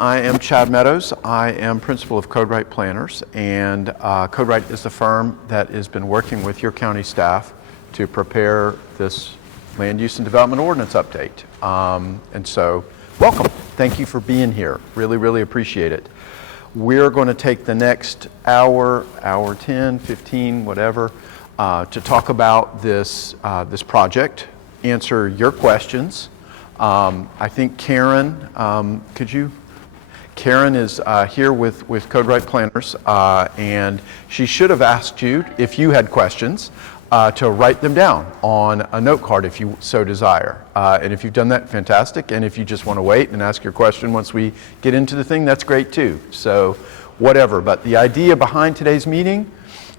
I am Chad Meadows. I am principal of CodeWrite Planners, and CodeWrite is the firm that has been working with your county staff to prepare this land use and development ordinance update. And so, welcome. Thank you for being here. Really, really appreciate it. We're going to take the next hour 10, 15, whatever, to talk about this project, answer your questions. I think Karen, Karen is here with CodeWrite Planners, and she should have asked you, if you had questions, to write them down on a note card if you so desire. And if you've done that, fantastic. And if you just want to wait and ask your question once we get into the thing, that's great too. So whatever. But the idea behind today's meeting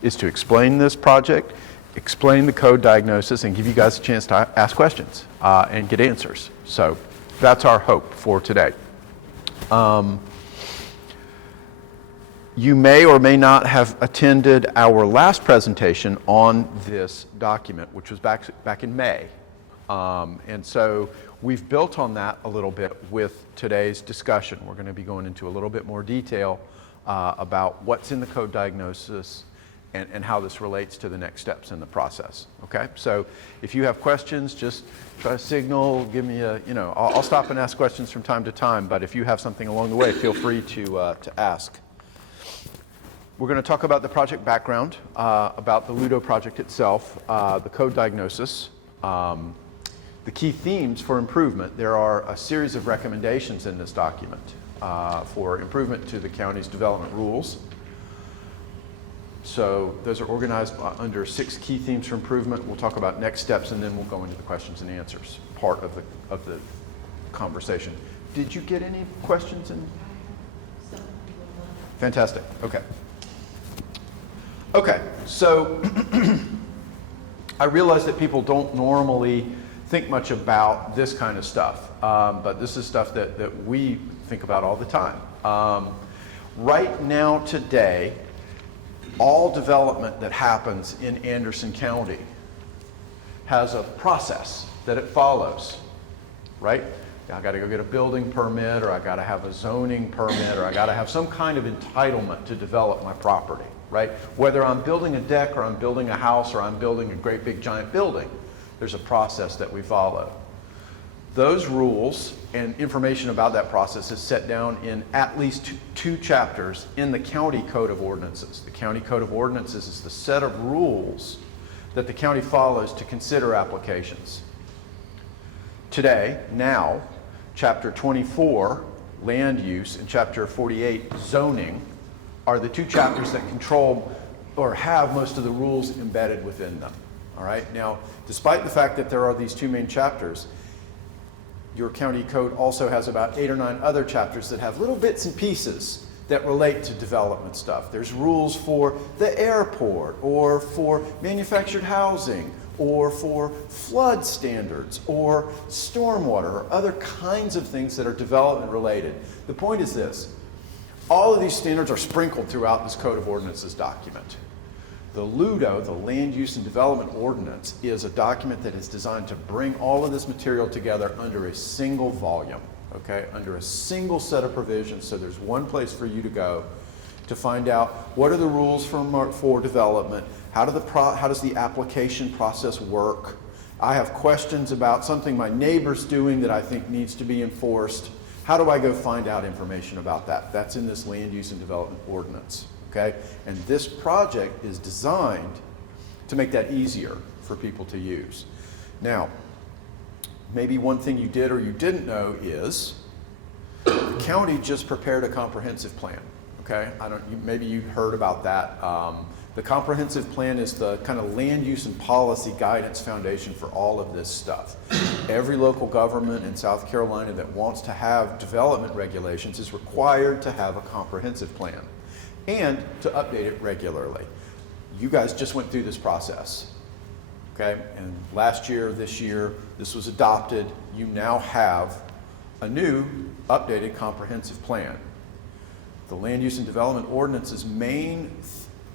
is to explain this project, explain the code diagnosis, and give you guys a chance to ask questions and get answers. So that's our hope for today. You may or may not have attended our last presentation on this document, which was back in May. And so we've built on that a little bit with today's discussion. We're going to be going into a little bit more detail about what's in the code diagnosis and how this relates to the next steps in the process. Okay, so if you have questions, just try to signal, give me a, I'll stop and ask questions from time to time, but if you have something along the way, feel free to ask. We're going to talk about the project background, about the LUDO project itself, the code diagnosis, the key themes for improvement. There are a series of recommendations in this document for improvement to the county's development rules. So those are organized under 6 key themes for improvement. We'll talk about next steps, and then we'll go into the questions and answers part of the conversation. Did you get any questions? Fantastic. Okay. Okay, so I realize that people don't normally think much about this kind of stuff, but this is stuff that we think about all the time. Right now, today, all development that happens in Anderson County has a process that it follows, right? I got to go get a building permit, or I got to have a zoning permit, or I got to have some kind of entitlement to develop my property, right? Whether I'm building a deck, or I'm building a house, or I'm building a great big giant building, there's a process that we follow. Those rules and information about that process is set down in at least two chapters in the County Code of Ordinances. The County Code of Ordinances is the set of rules that the county follows to consider applications. Today, now, Chapter 24, Land Use, and Chapter 48, Zoning, are the 2 chapters that control or have most of the rules embedded within them. All right? Now, despite the fact that there are these 2 main chapters, your county code also has about 8 or 9 other chapters that have little bits and pieces that relate to development stuff. There's rules for the airport, or for manufactured housing, or for flood standards, or stormwater, or other kinds of things that are development related. The point is this: all of these standards are sprinkled throughout this Code of Ordinances document. The LUDO, the Land Use and Development Ordinance, is a document that is designed to bring all of this material together under a single volume, okay? Under a single set of provisions, so there's one place for you to go to find out what are the rules for development, how does the application process work. I have questions about something my neighbor's doing that I think needs to be enforced. How do I go find out information about that? That's in this Land Use and Development Ordinance. Okay? And this project is designed to make that easier for people to use. Now, maybe one thing you did or you didn't know is the county just prepared a comprehensive plan. Okay? Maybe you heard about that. The comprehensive plan is the kind of land use and policy guidance foundation for all of this stuff. Every local government in South Carolina that wants to have development regulations is required to have a comprehensive plan and to update it regularly. You guys just went through this process, okay? And last year, this year, this was adopted. You now have a new updated comprehensive plan. The Land Use and Development Ordinance's main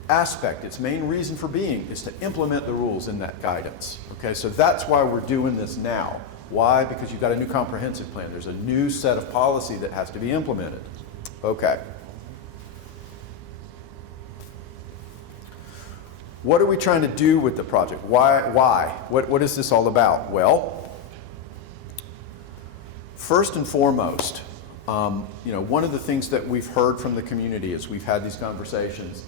aspect, its main reason for being, is to implement the rules in that guidance. Okay, so that's why we're doing this now. Why? Because you've got a new comprehensive plan. There's a new set of policy that has to be implemented. Okay. What are we trying to do with the project? Why? What is this all about? Well, first and foremost, one of the things that we've heard from the community as we've had these conversations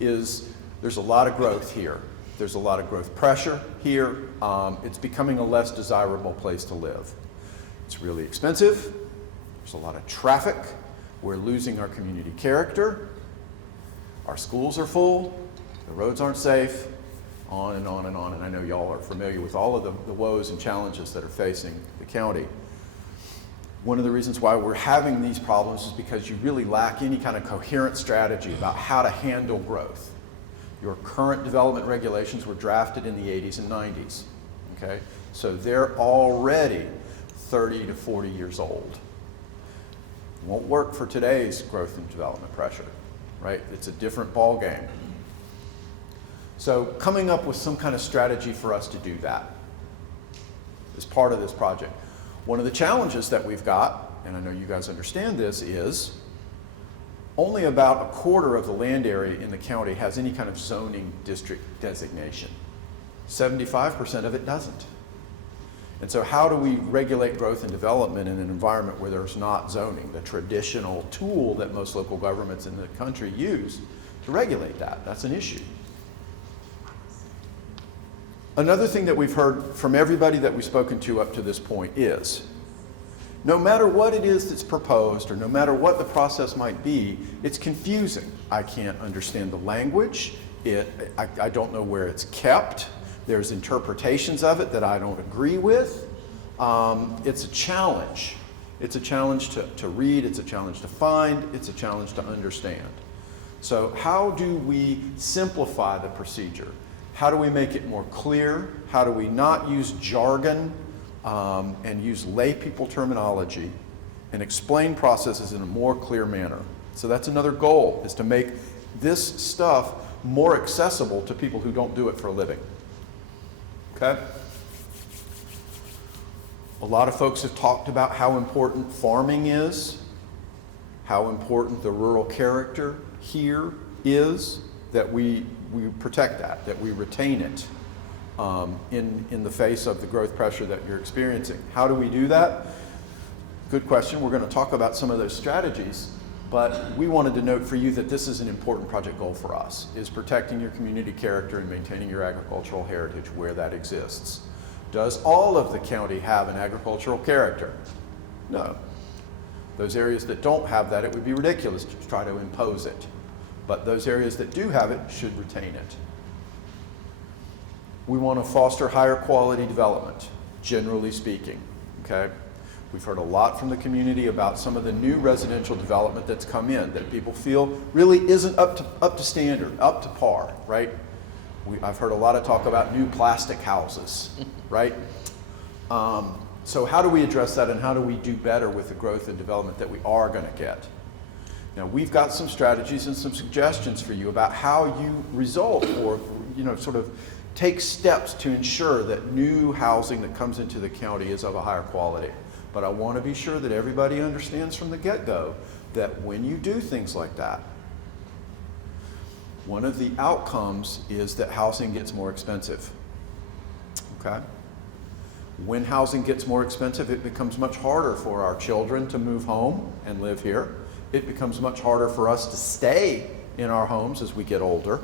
is there's a lot of growth here. There's a lot of growth pressure here. It's becoming a less desirable place to live. It's really expensive. There's a lot of traffic. We're losing our community character. Our schools are full. The roads aren't safe. On and on and on. And I know y'all are familiar with all of the woes and challenges that are facing the county. One of the reasons why we're having these problems is because you really lack any kind of coherent strategy about how to handle growth. Your current development regulations were drafted in the 80s and 90s, okay? So they're already 30 to 40 years old. Won't work for today's growth and development pressure, right? It's a different ball game. So coming up with some kind of strategy for us to do that is part of this project. One of the challenges that we've got, and I know you guys understand this, is only about a quarter of the land area in the county has any kind of zoning district designation. 75% of it doesn't. And so how do we regulate growth and development in an environment where there's not zoning, the traditional tool that most local governments in the country use to regulate that? That's an issue. Another thing that we've heard from everybody that we've spoken to up to this point is, no matter what it is that's proposed or no matter what the process might be, it's confusing. I can't understand the language. I don't know where it's kept. There's interpretations of it that I don't agree with. It's a challenge. It's a challenge to read. It's a challenge to find. It's a challenge to understand. So how do we simplify the procedure? How do we make it more clear? How do we not use jargon and use lay people terminology and explain processes in a more clear manner? So that's another goal, is to make this stuff more accessible to people who don't do it for a living. Okay? A lot of folks have talked about how important farming is, how important the rural character here is, that we protect that we retain it in the face of the growth pressure that you're experiencing. How do we do that? Good question. We're going to talk about some of those strategies, but we wanted to note for you that this is an important project goal for us, is protecting your community character and maintaining your agricultural heritage where that exists. Does all of the county have an agricultural character? No. Those areas that don't have that, it would be ridiculous to try to impose it. But those areas that do have it should retain it. We want to foster higher quality development, generally speaking, okay? We've heard a lot from the community about some of the new residential development that's come in that people feel really isn't up to standard, up to par, right? I've heard a lot of talk about new plastic houses, right? So how do we address that, and how do we do better with the growth and development that we are going to get? Now, we've got some strategies and some suggestions for you about how you result or, sort of take steps to ensure that new housing that comes into the county is of a higher quality. But I want to be sure that everybody understands from the get-go that when you do things like that, one of the outcomes is that housing gets more expensive, okay? When housing gets more expensive, it becomes much harder for our children to move home and live here. It becomes much harder for us to stay in our homes as we get older.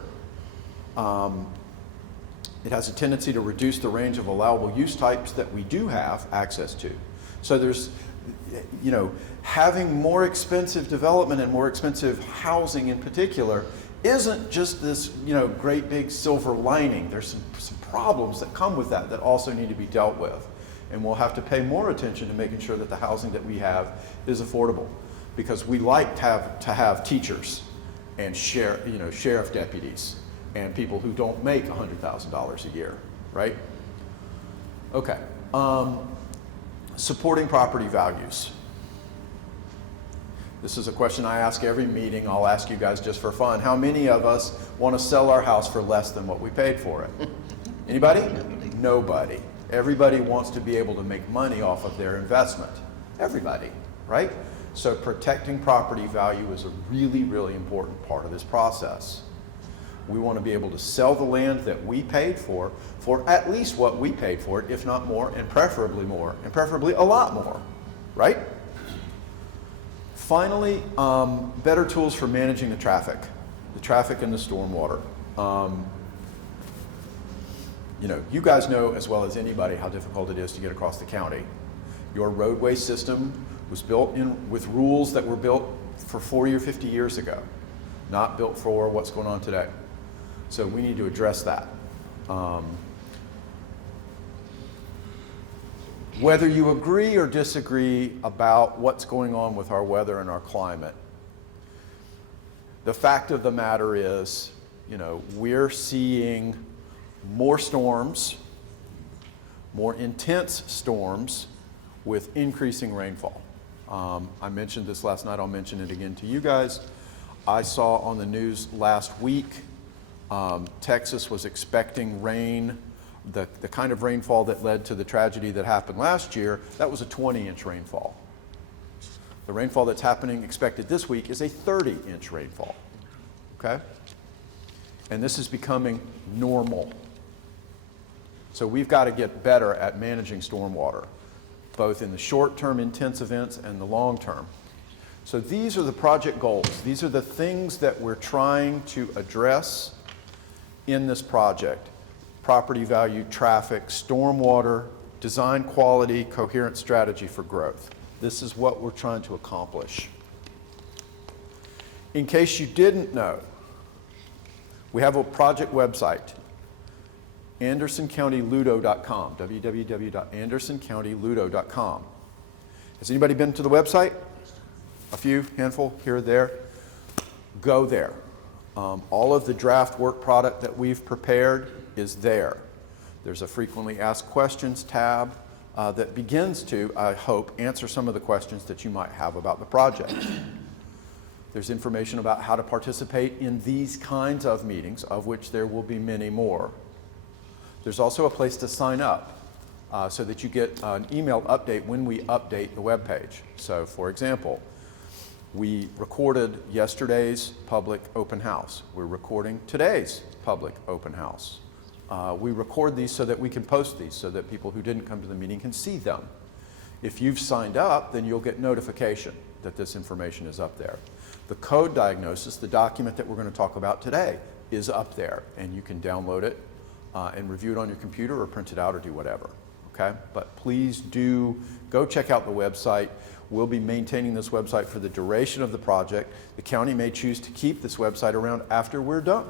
It has a tendency to reduce the range of allowable use types that we do have access to. So there's, having more expensive development and more expensive housing in particular isn't just this, great big silver lining. There's some problems that come with that also need to be dealt with. And we'll have to pay more attention to making sure that the housing that we have is affordable. Because we like to have teachers and sheriff deputies and people who don't make $100,000 a year, right? Okay. Supporting property values. This is a question I ask every meeting. I'll ask you guys just for fun. How many of us want to sell our house for less than what we paid for it? Anybody? Nobody. Everybody wants to be able to make money off of their investment. Everybody, right? So protecting property value is a really, really important part of this process. We want to be able to sell the land that we paid for at least what we paid for it, if not more, and preferably a lot more, right? Finally, better tools for managing the traffic and the stormwater. You guys know as well as anybody how difficult it is to get across the county. Your roadway system was built with rules that were built for 40 or 50 years ago, not built for what's going on today. So we need to address that. Whether you agree or disagree about what's going on with our weather and our climate, the fact of the matter is, we're seeing more storms, more intense storms with increasing rainfall. I mentioned this last night, I'll mention it again to you guys. I saw on the news last week, Texas was expecting rain, the kind of rainfall that led to the tragedy that happened last year. That was a 20-inch rainfall. The rainfall that's expected this week is a 30-inch rainfall, okay? And this is becoming normal. So we've got to get better at managing stormwater, both in the short-term intense events and the long-term. So these are the project goals. These are the things that we're trying to address in this project: property value, traffic, stormwater, design quality, coherent strategy for growth. This is what we're trying to accomplish. In case you didn't know, we have a project website, AndersonCountyLudo.com, www.AndersonCountyLudo.com. Has anybody been to the website? A few, handful, here or there. Go there. All of the draft work product that we've prepared is there. There's a frequently asked questions tab that begins to, I hope, answer some of the questions that you might have about the project. There's information about how to participate in these kinds of meetings, of which there will be many more. There's also a place to sign up so that you get an email update when we update the webpage. So, for example, we recorded yesterday's public open house. We're recording today's public open house. We record these so that we can post these so that people who didn't come to the meeting can see them. If you've signed up, then you'll get notification that this information is up there. The code diagnosis, the document that we're going to talk about today, is up there, and you can download it and review it on your computer or print it out or do whatever, okay? But please do go check out the website. We'll be maintaining this website for the duration of the project. The county may choose to keep this website around after we're done.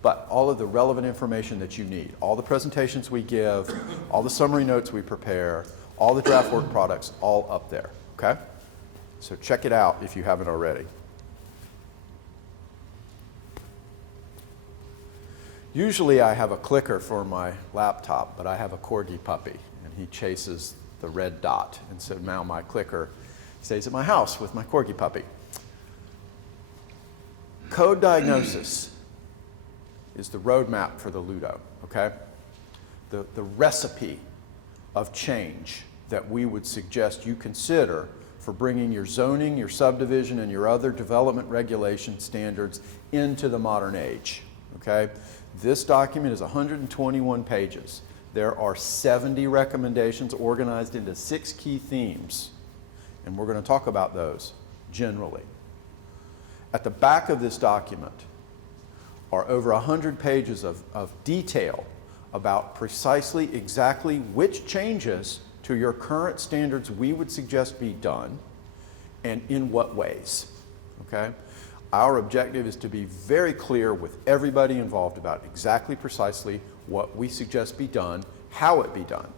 But all of the relevant information that you need, all the presentations we give, all the summary notes we prepare, all the draft work products, all up there, okay? So check it out if you haven't already. Usually I have a clicker for my laptop, but I have a corgi puppy, and he chases the red dot. And so now my clicker stays at my house with my corgi puppy. Code diagnosis is the roadmap for the LUDO, okay? The recipe of change that we would suggest you consider for bringing your zoning, your subdivision, and your other development regulation standards into the modern age, okay? This document is 121 pages. There are 70 recommendations organized into 6 key themes, and we're going to talk about those generally. At the back of this document are over 100 pages of detail about precisely exactly which changes to your current standards we would suggest be done and in what ways, okay? Our objective is to be very clear with everybody involved about exactly precisely what we suggest be done, how it be done,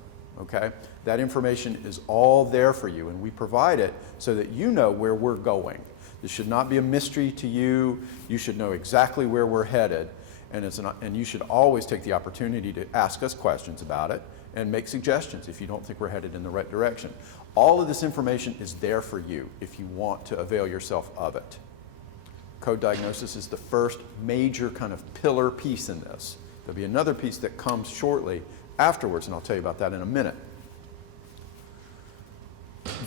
okay? That information is all there for you, and we provide it so that you know where we're going. This should not be a mystery to you. You should know exactly where we're headed, and you should always take the opportunity to ask us questions about it and make suggestions if you don't think we're headed in the right direction. All of this information is there for you if you want to avail yourself of it. Code diagnosis is the first major kind of pillar piece in this. There'll be another piece that comes shortly afterwards, and I'll tell you about that in a minute.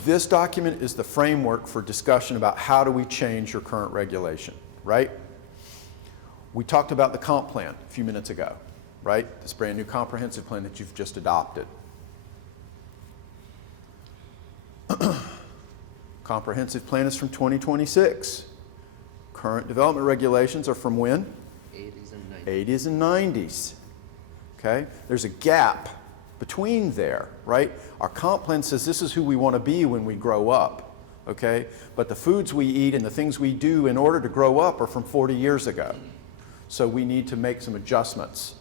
This document is the framework for discussion about how do we change your current regulation, right? We talked about the comp plan a few minutes ago, right? This brand new comprehensive plan that you've just adopted. Comprehensive plan is from 2026. Current development regulations are from when? 80s and 90s. 80s and 90s. Okay? There's a gap between there, right? Our comp plan says this is who we want to be when we grow up, okay? But the foods we eat and the things we do in order to grow up are from 40 years ago. So we need to make some adjustments.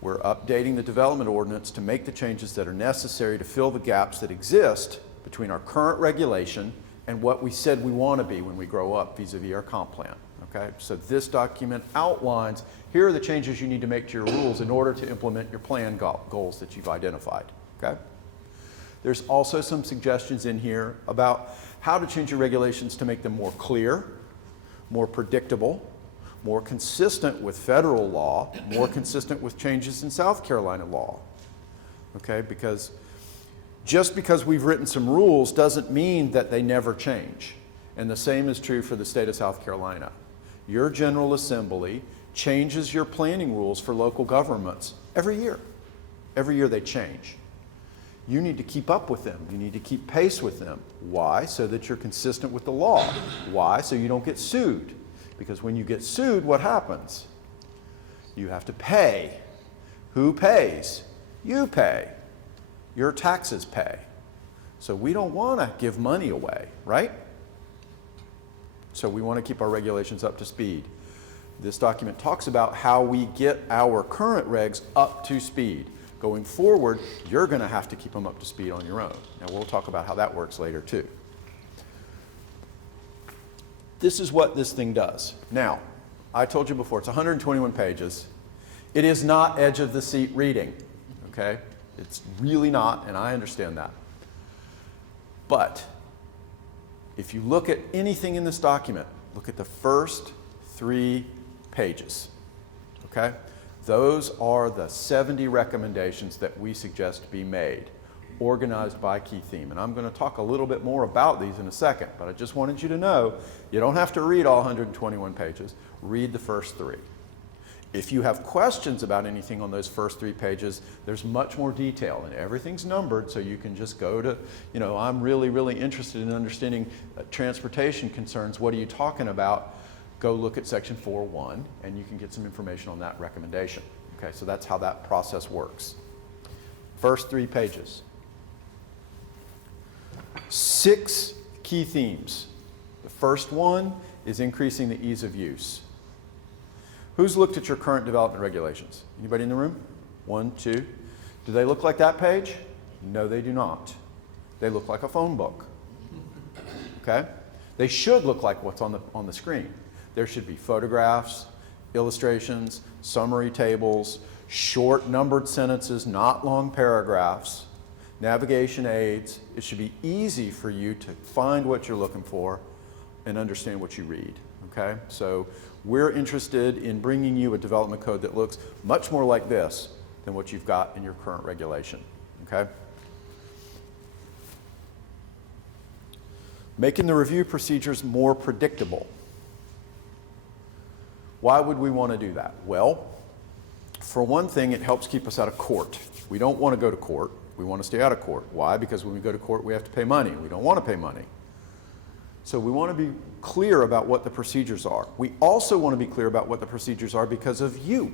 We're updating the development ordinance to make the changes that are necessary to fill the gaps that exist between our current regulation and what we said we want to be when we grow up vis-a-vis our comp plan, okay? So this document outlines, here are the changes you need to make to your rules in order to implement your plan goals that you've identified, okay? There's also some suggestions in here about how to change your regulations to make them more clear, more predictable, more consistent with federal law, more consistent with changes in South Carolina law, okay? Because just because we've written some rules doesn't mean that they never change. And the same is true for the state of South Carolina. Your General Assembly changes your planning rules for local governments every year. Every year they change. You need to keep up with them. You need to keep pace with them. Why? So that you're consistent with the law. Why? So you don't get sued. Because when you get sued, what happens? You have to pay. Who pays? You pay. Your taxes pay. So we don't want to give money away, right? So we want to keep our regulations up to speed. This document talks about how we get our current regs up to speed. Going forward, you're going to have to keep them up to speed on your own. Now we'll talk about how that works later too. This is what this thing does. Now, I told you before, it's 121 pages. It is not edge of the seat reading, okay? It's really not, and I understand that. But if you look at anything in this document, look at the first 3 pages, okay? Those are the 70 recommendations that we suggest be made, organized by key theme. And I'm going to talk a little bit more about these in a second, but I just wanted you to know you don't have to read all 121 pages. Read the first 3. If you have questions about anything on those first 3 pages, there's much more detail, and everything's numbered, so you can just go to, you know, I'm really, really interested in understanding transportation concerns. What are you talking about? Go look at section 4.1, and you can get some information on that recommendation. Okay, so that's how that process works. First 3 pages. 6 key themes. The first one is increasing the ease of use. Who's looked at your current development regulations? Anybody in the room? 1, 2. Do they look like that page? No, they do not. They look like a phone book. Okay? They should look like what's on the screen. There should be photographs, illustrations, summary tables, short numbered sentences, not long paragraphs, navigation aids. It should be easy for you to find what you're looking for and understand what you read. Okay? So we're interested in bringing you a development code that looks much more like this than what you've got in your current regulation. Okay? Making the review procedures more predictable. Why would we want to do that? Well, for one thing, it helps keep us out of court. We don't want to go to court. We want to stay out of court. Why? Because when we go to court, we have to pay money. We don't want to pay money. So we want to be clear about what the procedures are. We also want to be clear about what the procedures are because of you.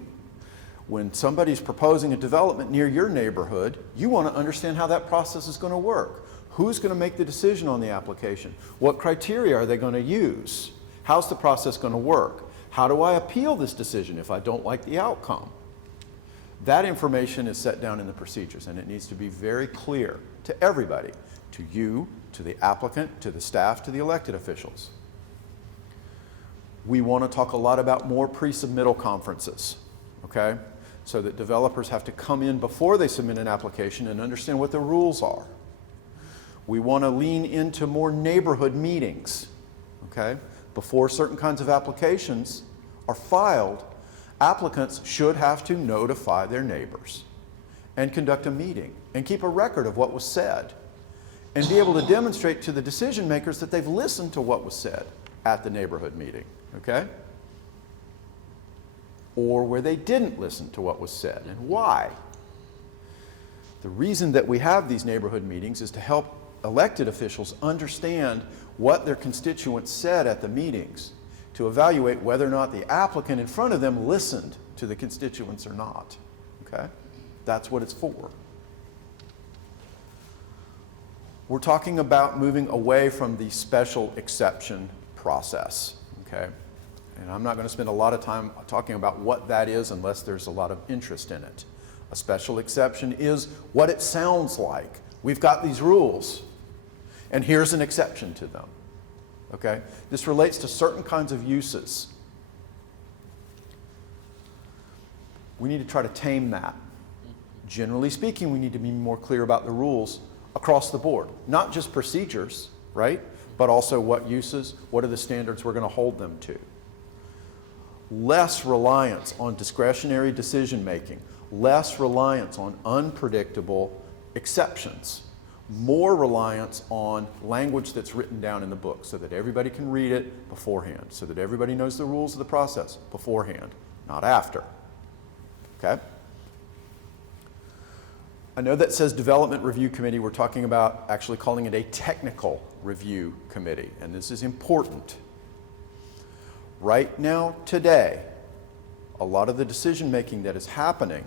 When somebody's proposing a development near your neighborhood, you want to understand how that process is going to work. Who's going to make the decision on the application? What criteria are they going to use? How's the process going to work? How do I appeal this decision if I don't like the outcome? That information is set down in the procedures, and it needs to be very clear to everybody, to you, to the applicant, to the staff, to the elected officials. We want to talk a lot about more pre-submittal conferences, okay? So that developers have to come in before they submit an application and understand what the rules are. We want to lean into more neighborhood meetings, okay? Before certain kinds of applications are filed, applicants should have to notify their neighbors and conduct a meeting and keep a record of what was said and be able to demonstrate to the decision makers that they've listened to what was said at the neighborhood meeting, okay? Or where they didn't listen to what was said and why. The reason that we have these neighborhood meetings is to help elected officials understand what their constituents said at the meetings, to evaluate whether or not the applicant in front of them listened to the constituents or not, okay? That's what it's for. We're talking about moving away from the special exception process, okay? And I'm not going to spend a lot of time talking about what that is unless there's a lot of interest in it. A special exception is what it sounds like. We've got these rules, and here's an exception to them, okay? This relates to certain kinds of uses. We need to try to tame that. Generally speaking, we need to be more clear about the rules across the board, not just procedures, right? But also what uses, what are the standards we're going to hold them to. Less reliance on discretionary decision making, less reliance on unpredictable exceptions, more reliance on language that's written down in the book so that everybody can read it beforehand, so that everybody knows the rules of the process beforehand, not after. Okay? I know that says Development Review Committee. We're talking about actually calling it a Technical Review Committee, and this is important. Right now, today, a lot of the decision making that is happening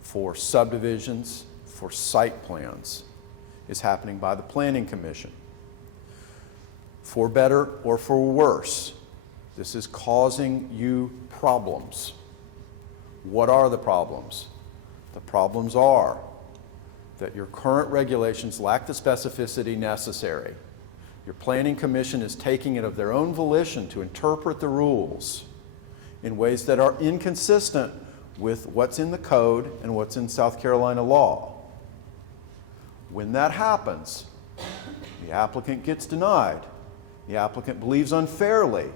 for subdivisions, for site plans, is happening by the Planning Commission. For better or for worse, this is causing you problems. What are the problems? The problems are that your current regulations lack the specificity necessary. Your Planning Commission is taking it of their own volition to interpret the rules in ways that are inconsistent with what's in the code and what's in South Carolina law. When that happens, the applicant gets denied. The applicant believes unfairly.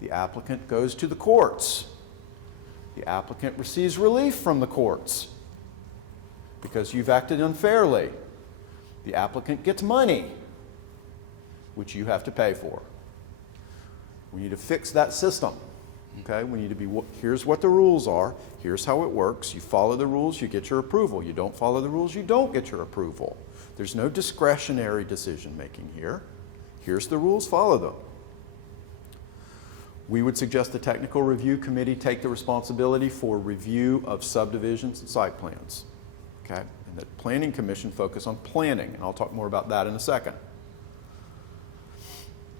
The applicant goes to the courts. The applicant receives relief from the courts because you've acted unfairly. The applicant gets money, which you have to pay for. We need to fix that system. Okay? We need to be, here's what the rules are, here's how it works. You follow the rules, you get your approval. You don't follow the rules, you don't get your approval. There's no discretionary decision making here. Here's the rules, follow them. We would suggest the Technical Review Committee take the responsibility for review of subdivisions and site plans. Okay? And the Planning Commission focus on planning, and I'll talk more about that in a second.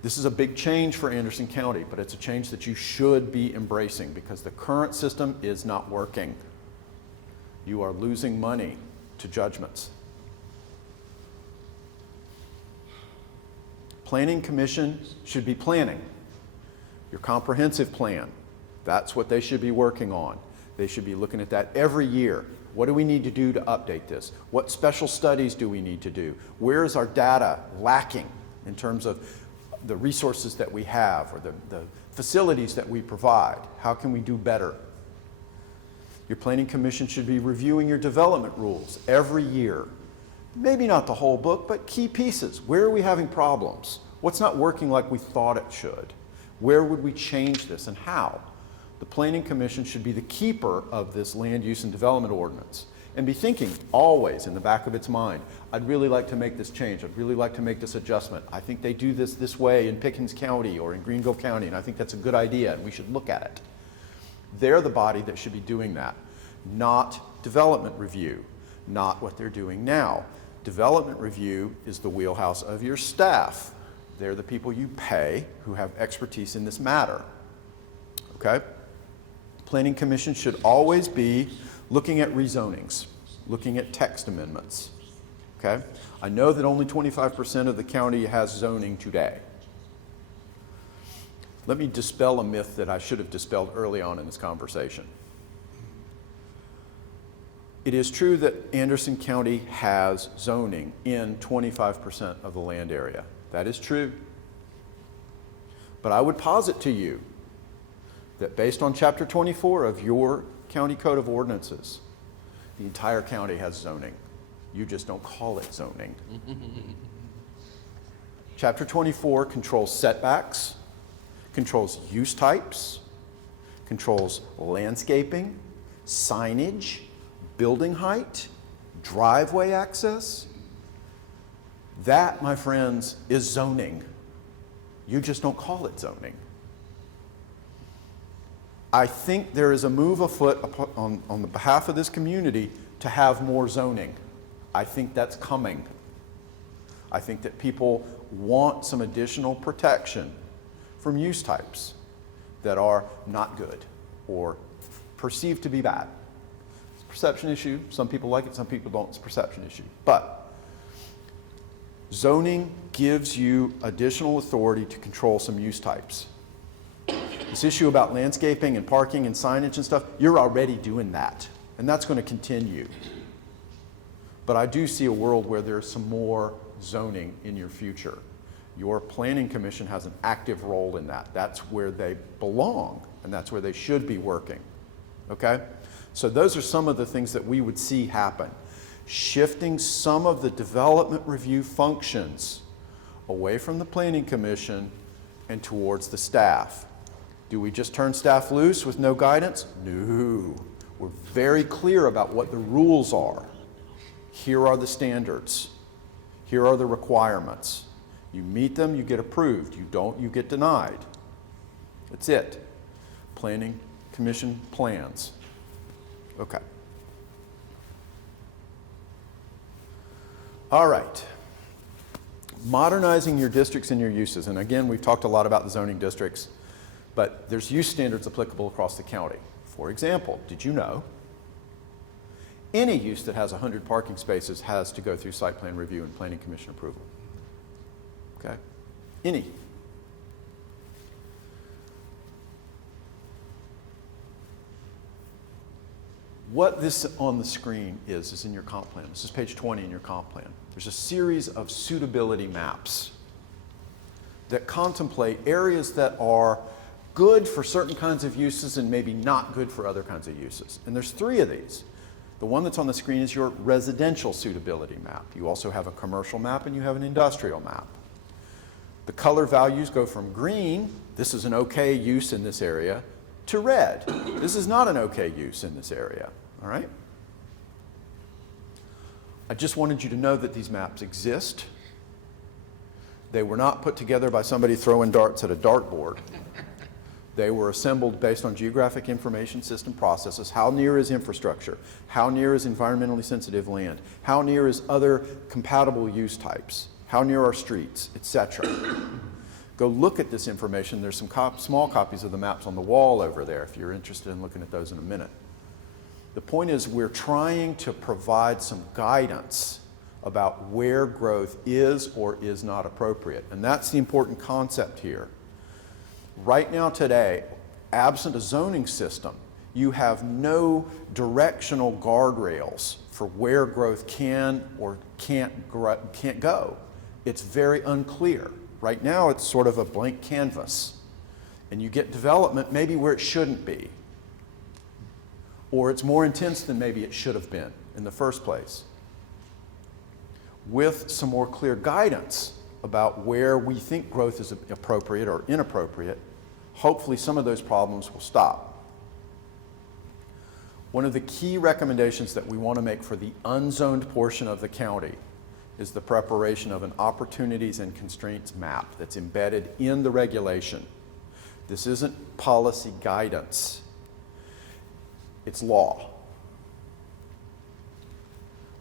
This is a big change for Anderson County, but it's a change that you should be embracing because the current system is not working. You are losing money to judgments. Planning Commission should be planning. Your comprehensive plan, that's what they should be working on. They should be looking at that every year. What do we need to do to update this? What special studies do we need to do? Where is our data lacking in terms of the resources that we have or the facilities that we provide? How can we do better? Your Planning Commission should be reviewing your development rules every year. Maybe not the whole book, but key pieces. Where are we having problems? What's not working like we thought it should? Where would we change this and how? The Planning Commission should be the keeper of this land use and development ordinance and be thinking always in the back of its mind, I'd really like to make this change. I'd really like to make this adjustment. I think they do this way in Pickens County or in Greenville County, and I think that's a good idea and we should look at it. They're the body that should be doing that, not development review, not what they're doing now. Development review is the wheelhouse of your staff. They're the people you pay who have expertise in this matter. Okay? Planning Commission should always be looking at rezonings, looking at text amendments. Okay? I know that only 25% of the county has zoning today. Let me dispel a myth that I should have dispelled early on in this conversation. It is true that Anderson County has zoning in 25% of the land area. That is true. But I would posit to you that based on Chapter 24 of your County Code of Ordinances, The entire county has zoning. You just don't call it zoning. Chapter 24 controls setbacks, controls use types, controls landscaping, signage, building height, driveway access. That, my friends, is zoning. You just don't call it zoning. I think there is a move afoot on the behalf of this community to have more zoning. I think that's coming. I think that people want some additional protection from use types that are not good or perceived to be bad. It's a perception issue. Some people like it, some people don't. It's a perception issue. But zoning gives you additional authority to control some use types. This issue about landscaping and parking and signage and stuff, you're already doing that, and that's going to continue. But I do see a world where there's some more zoning in your future. Your planning commission has an active role in that. That's where they belong, and that's where they should be working. Okay? So those are some of the things that we would see happen. Shifting some of the development review functions away from the planning commission and towards the staff. Do we just turn staff loose with no guidance? No. We're very clear about what the rules are. Here are the standards. Here are the requirements. You meet them, you get approved. You don't, you get denied. That's it. Planning commission plans. Okay. All right. Modernizing your districts and your uses. And again, we've talked a lot about the zoning districts, but there's use standards applicable across the county. For example, did you know any use that has 100 parking spaces has to go through site plan review and planning commission approval? Okay? Any. What this on the screen is in your comp plan. This is page 20 in your comp plan. There's a series of suitability maps that contemplate areas that are good for certain kinds of uses and maybe not good for other kinds of uses. And there's 3 of these. The one that's on the screen is your residential suitability map. You also have a commercial map and you have an industrial map. The color values go from green, this is an okay use in this area, to red. This is not an okay use in this area, all right? I just wanted you to know that these maps exist. They were not put together by somebody throwing darts at a dartboard. They were assembled based on geographic information system processes. How near is infrastructure? How near is environmentally sensitive land? How near is other compatible use types? How near are streets, etc. Go look at this information. There's some small copies of the maps on the wall over there if you're interested in looking at those in a minute. The point is we're trying to provide some guidance about where growth is or is not appropriate. And that's the important concept here. Right now today, absent a zoning system, you have no directional guardrails for where growth can or can't go. It's very unclear. Right now it's sort of a blank canvas. And you get development maybe where it shouldn't be. Or it's more intense than maybe it should have been in the first place. With some more clear guidance about where we think growth is appropriate or inappropriate, hopefully some of those problems will stop. One of the key recommendations that we want to make for the unzoned portion of the county is the preparation of an opportunities and constraints map that's embedded in the regulation. This isn't policy guidance, it's law.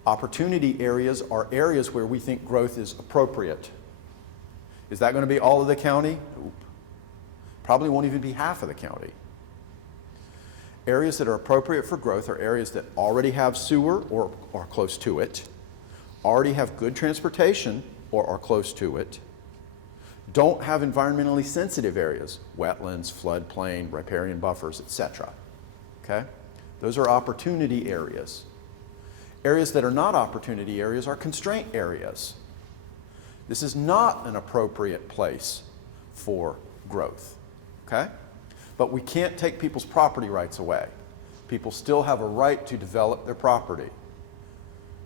Opportunity areas are areas where we think growth is appropriate. Is that going to be all of the county? Nope. Probably won't even be half of the county. Areas that are appropriate for growth are areas that already have sewer or are close to it, already have good transportation or are close to it, don't have environmentally sensitive areas, wetlands, floodplain, riparian buffers, etc. Okay? Those are opportunity areas. Areas that are not opportunity areas are constraint areas. This is not an appropriate place for growth, okay? But we can't take people's property rights away. People still have a right to develop their property.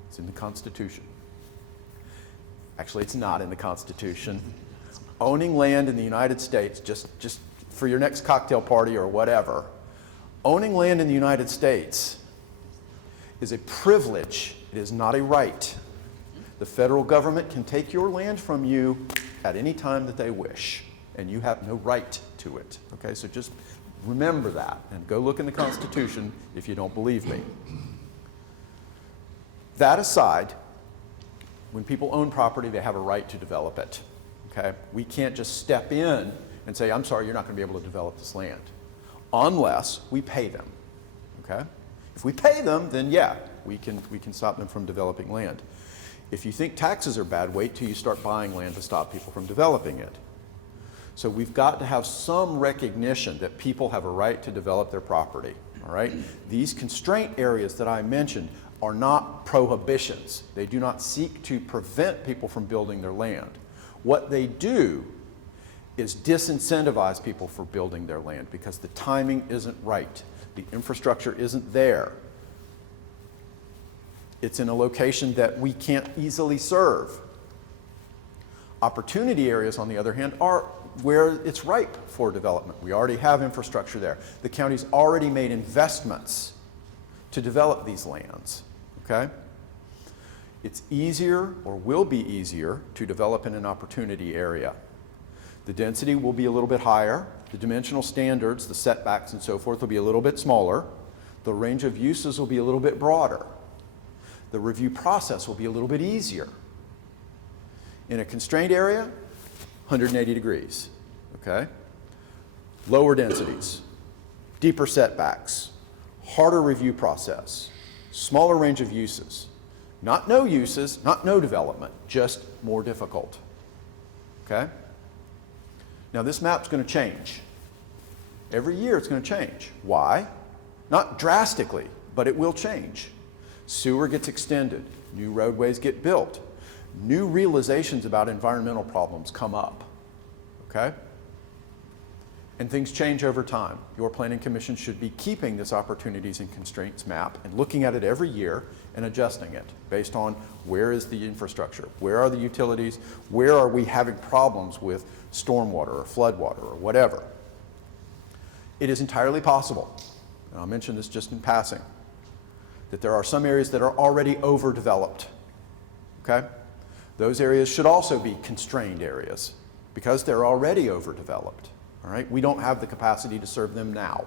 It's in the Constitution. Actually, it's not in the Constitution. Owning land in the United States, just for your next cocktail party or whatever, owning land in the United States is a privilege. It is not a right. The federal government can take your land from you at any time that they wish, and you have no right to it. Okay, so just remember that, and go look in the Constitution if you don't believe me. That aside, when people own property, they have a right to develop it. Okay? We can't just step in and say, I'm sorry, you're not going to be able to develop this land, unless we pay them. Okay? If we pay them, then yeah, we can stop them from developing land. If you think taxes are bad, wait till you start buying land to stop people from developing it. So we've got to have some recognition that people have a right to develop their property. All right? These constraint areas that I mentioned are not prohibitions. They do not seek to prevent people from building their land. What they do is disincentivize people for building their land because the timing isn't right. The infrastructure isn't there. It's in a location that we can't easily serve. Opportunity areas, on the other hand, are where it's ripe for development. We already have infrastructure there. The county's already made investments to develop these lands. Okay? It's easier, or will be easier, to develop in an opportunity area. The density will be a little bit higher. The dimensional standards, the setbacks and so forth, will be a little bit smaller. The range of uses will be a little bit broader. The review process will be a little bit easier. In a constrained area, 180 degrees. Okay? Lower densities, deeper setbacks, harder review process, smaller range of uses. Not no uses, not no development, just more difficult. Okay? Now this map's going to change. Every year it's going to change. Why? Not drastically, but it will change. Sewer gets extended, new roadways get built, new realizations about environmental problems come up. Okay? And things change over time. Your Planning Commission should be keeping this opportunities and constraints map and looking at it every year and adjusting it based on where is the infrastructure, where are the utilities, where are we having problems with stormwater or floodwater or whatever. It is entirely possible, and I'll mention this just in passing, that there are some areas that are already overdeveloped. Okay? Those areas should also be constrained areas because they're already overdeveloped. All right? We don't have the capacity to serve them now.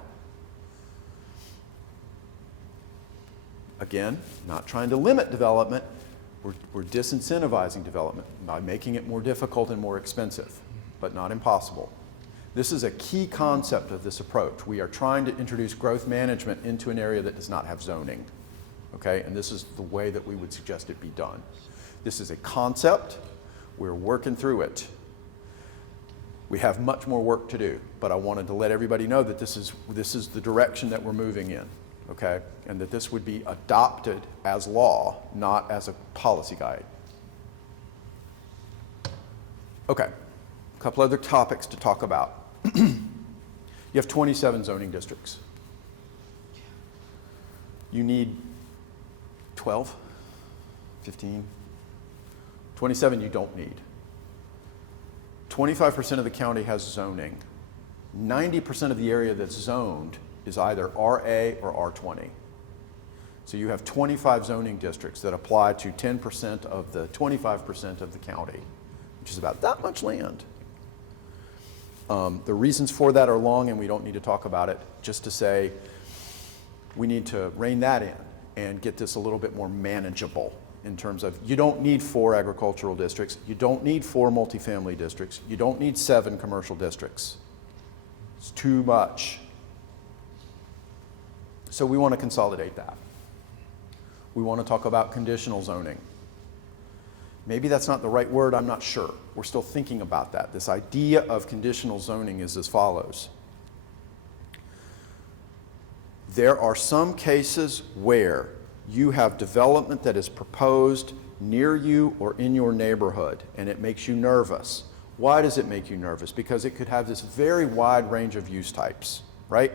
Again, not trying to limit development, we're disincentivizing development by making it more difficult and more expensive, but not impossible. This is a key concept of this approach. We are trying to introduce growth management into an area that does not have zoning. Okay? And this is the way that we would suggest it be done. This is a concept. We're working through it. We have much more work to do, but I wanted to let everybody know that this is the direction that we're moving in, okay? And that this would be adopted as law, not as a policy guide. Okay, a couple other topics to talk about. You have 27 zoning districts. You need 12, 15, 27 you don't need. 25% of the county has zoning. 90% of the area that's zoned is either RA or R20. So you have 25 zoning districts that apply to 10% of the 25% of the county, which is about that much land. The reasons for that are long and we don't need to talk about it, just to say we need to rein that in and get this a little bit more manageable. In terms of, you don't need 4 agricultural districts, you don't need 4 multifamily districts, you don't need 7 commercial districts. It's too much. So we want to consolidate that. We want to talk about conditional zoning. Maybe that's not the right word, I'm not sure. We're still thinking about that. This idea of conditional zoning is as follows. There are some cases where you have development that is proposed near you or in your neighborhood, and it makes you nervous. Why does it make you nervous? Because it could have this very wide range of use types, right?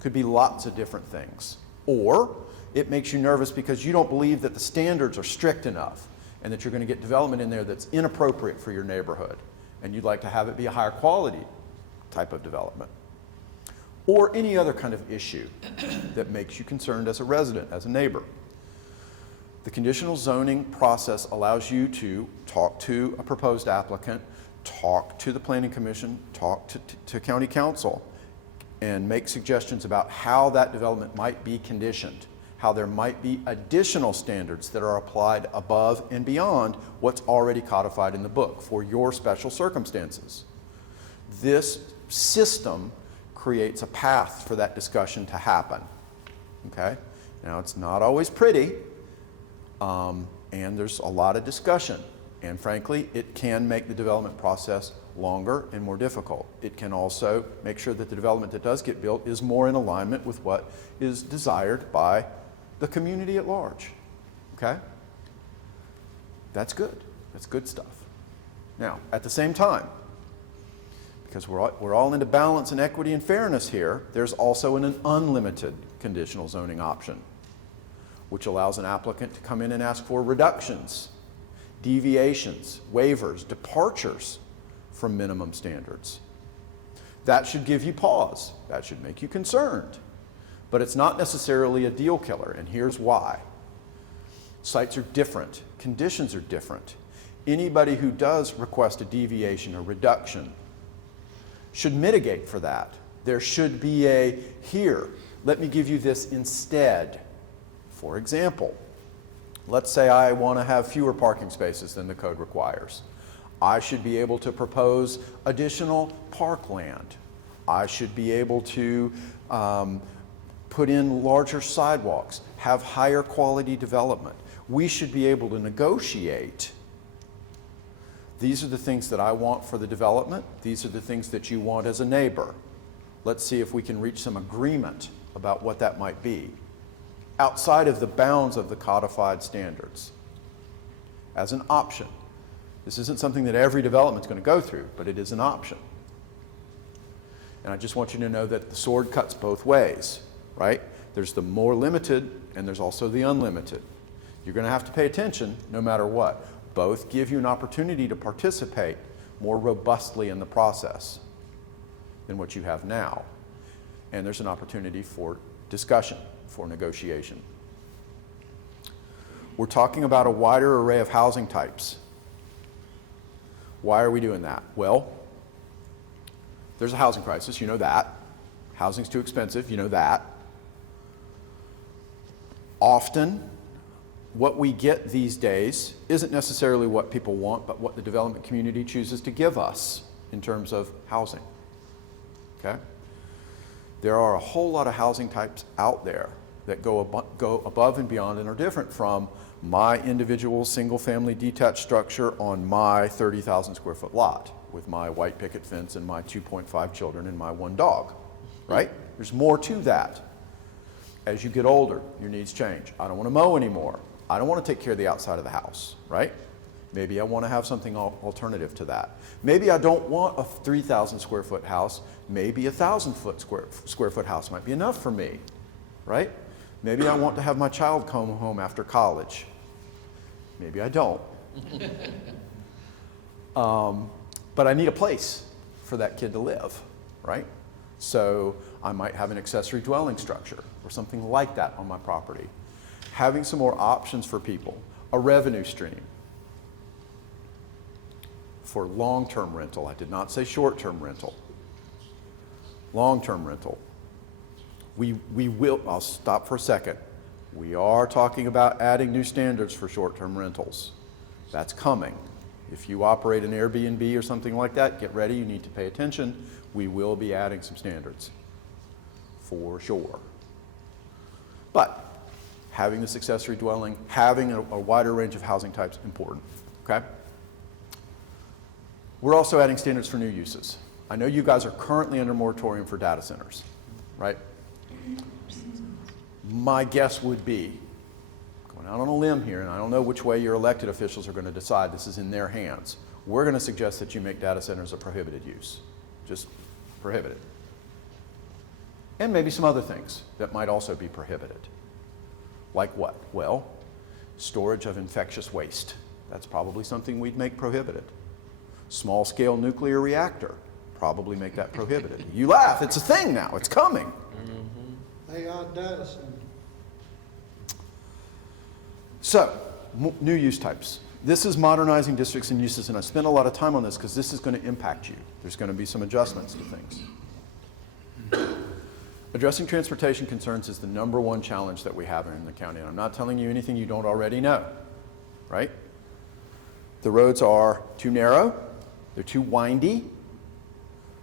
Could be lots of different things. Or it makes you nervous because you don't believe that the standards are strict enough and that you're going to get development in there that's inappropriate for your neighborhood, and you'd like to have it be a higher quality type of development. Or any other kind of issue that makes you concerned as a resident, as a neighbor. The conditional zoning process allows you to talk to a proposed applicant, talk to the Planning Commission, talk to County Council, and make suggestions about how that development might be conditioned, how there might be additional standards that are applied above and beyond what's already codified in the book for your special circumstances. This system creates a path for that discussion to happen. Okay? Now, it's not always pretty, and there's a lot of discussion. And frankly, it can make the development process longer and more difficult. It can also make sure that the development that does get built is more in alignment with what is desired by the community at large. Okay? That's good. That's good stuff. Now, at the same time, because we're all into balance and equity and fairness here, there's also an unlimited conditional zoning option, which allows an applicant to come in and ask for reductions, deviations, waivers, departures from minimum standards. That should give you pause. That should make you concerned. But it's not necessarily a deal killer, and here's why. Sites are different. Conditions are different. Anybody who does request a deviation or reduction should mitigate for that. There should be a, here, let me give you this instead. For example, let's say I want to have fewer parking spaces than the code requires. I should be able to propose additional parkland. I should be able to put in larger sidewalks, have higher quality development. We should be able to negotiate. These are the things that I want for the development. These are the things that you want as a neighbor. Let's see if we can reach some agreement about what that might be, outside of the bounds of the codified standards, as an option. This isn't something that every development's going to go through, but it is an option. And I just want you to know that the sword cuts both ways, right? There's the more limited, and there's also the unlimited. You're going to have to pay attention no matter what. Both give you an opportunity to participate more robustly in the process than what you have now. And there's an opportunity for discussion, for negotiation. We're talking about a wider array of housing types. Why are we doing that? Well, there's a housing crisis, you know that. Housing's too expensive, you know that. Often, what we get these days isn't necessarily what people want, but what the development community chooses to give us in terms of housing. Okay? There are a whole lot of housing types out there that go above and beyond and are different from my individual single-family detached structure on my 30,000 square foot lot with my white picket fence and my 2.5 children and my one dog, right? There's more to that. As you get older, your needs change. I don't want to mow anymore. I don't want to take care of the outside of the house, right? Maybe I want to have something alternative to that. Maybe I don't want a 3,000 square foot house. Maybe a 1,000 square foot house might be enough for me, right? Maybe I want to have my child come home after college. Maybe I don't. But I need a place for that kid to live, right? So I might have an accessory dwelling structure or something like that on my property. Having some more options for people, a revenue stream for long-term rental. I did not say short-term rental. Long-term rental. We will, I'll stop for a second. We are talking about adding new standards for short-term rentals. That's coming. If you operate an Airbnb or something like that, get ready, you need to pay attention. We will be adding some standards, for sure. But having this accessory dwelling, having a wider range of housing types, important, okay? We're also adding standards for new uses. I know you guys are currently under moratorium for data centers, right? My guess would be, going out on a limb here, and I don't know which way your elected officials are going to decide, this is in their hands. We're going to suggest that you make data centers a prohibited use. Just prohibited. And maybe some other things that might also be prohibited. Like what? Well, storage of infectious waste. That's probably something we'd make prohibited. Small-scale nuclear reactor, probably make that prohibited. You laugh, it's a thing now, it's coming. AI data center. So, new use types. This is modernizing districts and uses, and I spent a lot of time on this because this is going to impact you. There's going to be some adjustments to things. Addressing transportation concerns is the #1 challenge that we have in the county, and I'm not telling you anything you don't already know, right? The roads are too narrow, they're too windy,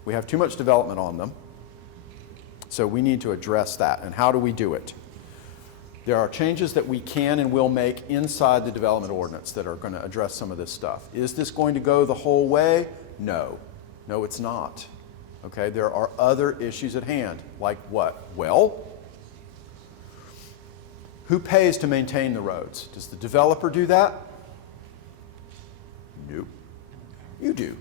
we have too much development on them, so we need to address that. And how do we do it? There are changes that we can and will make inside the development ordinance that are going to address some of this stuff. Is this going to go the whole way? No. No, it's not. Okay, there are other issues at hand. Like what? Well, who pays to maintain the roads? Does the developer do that? No. You do.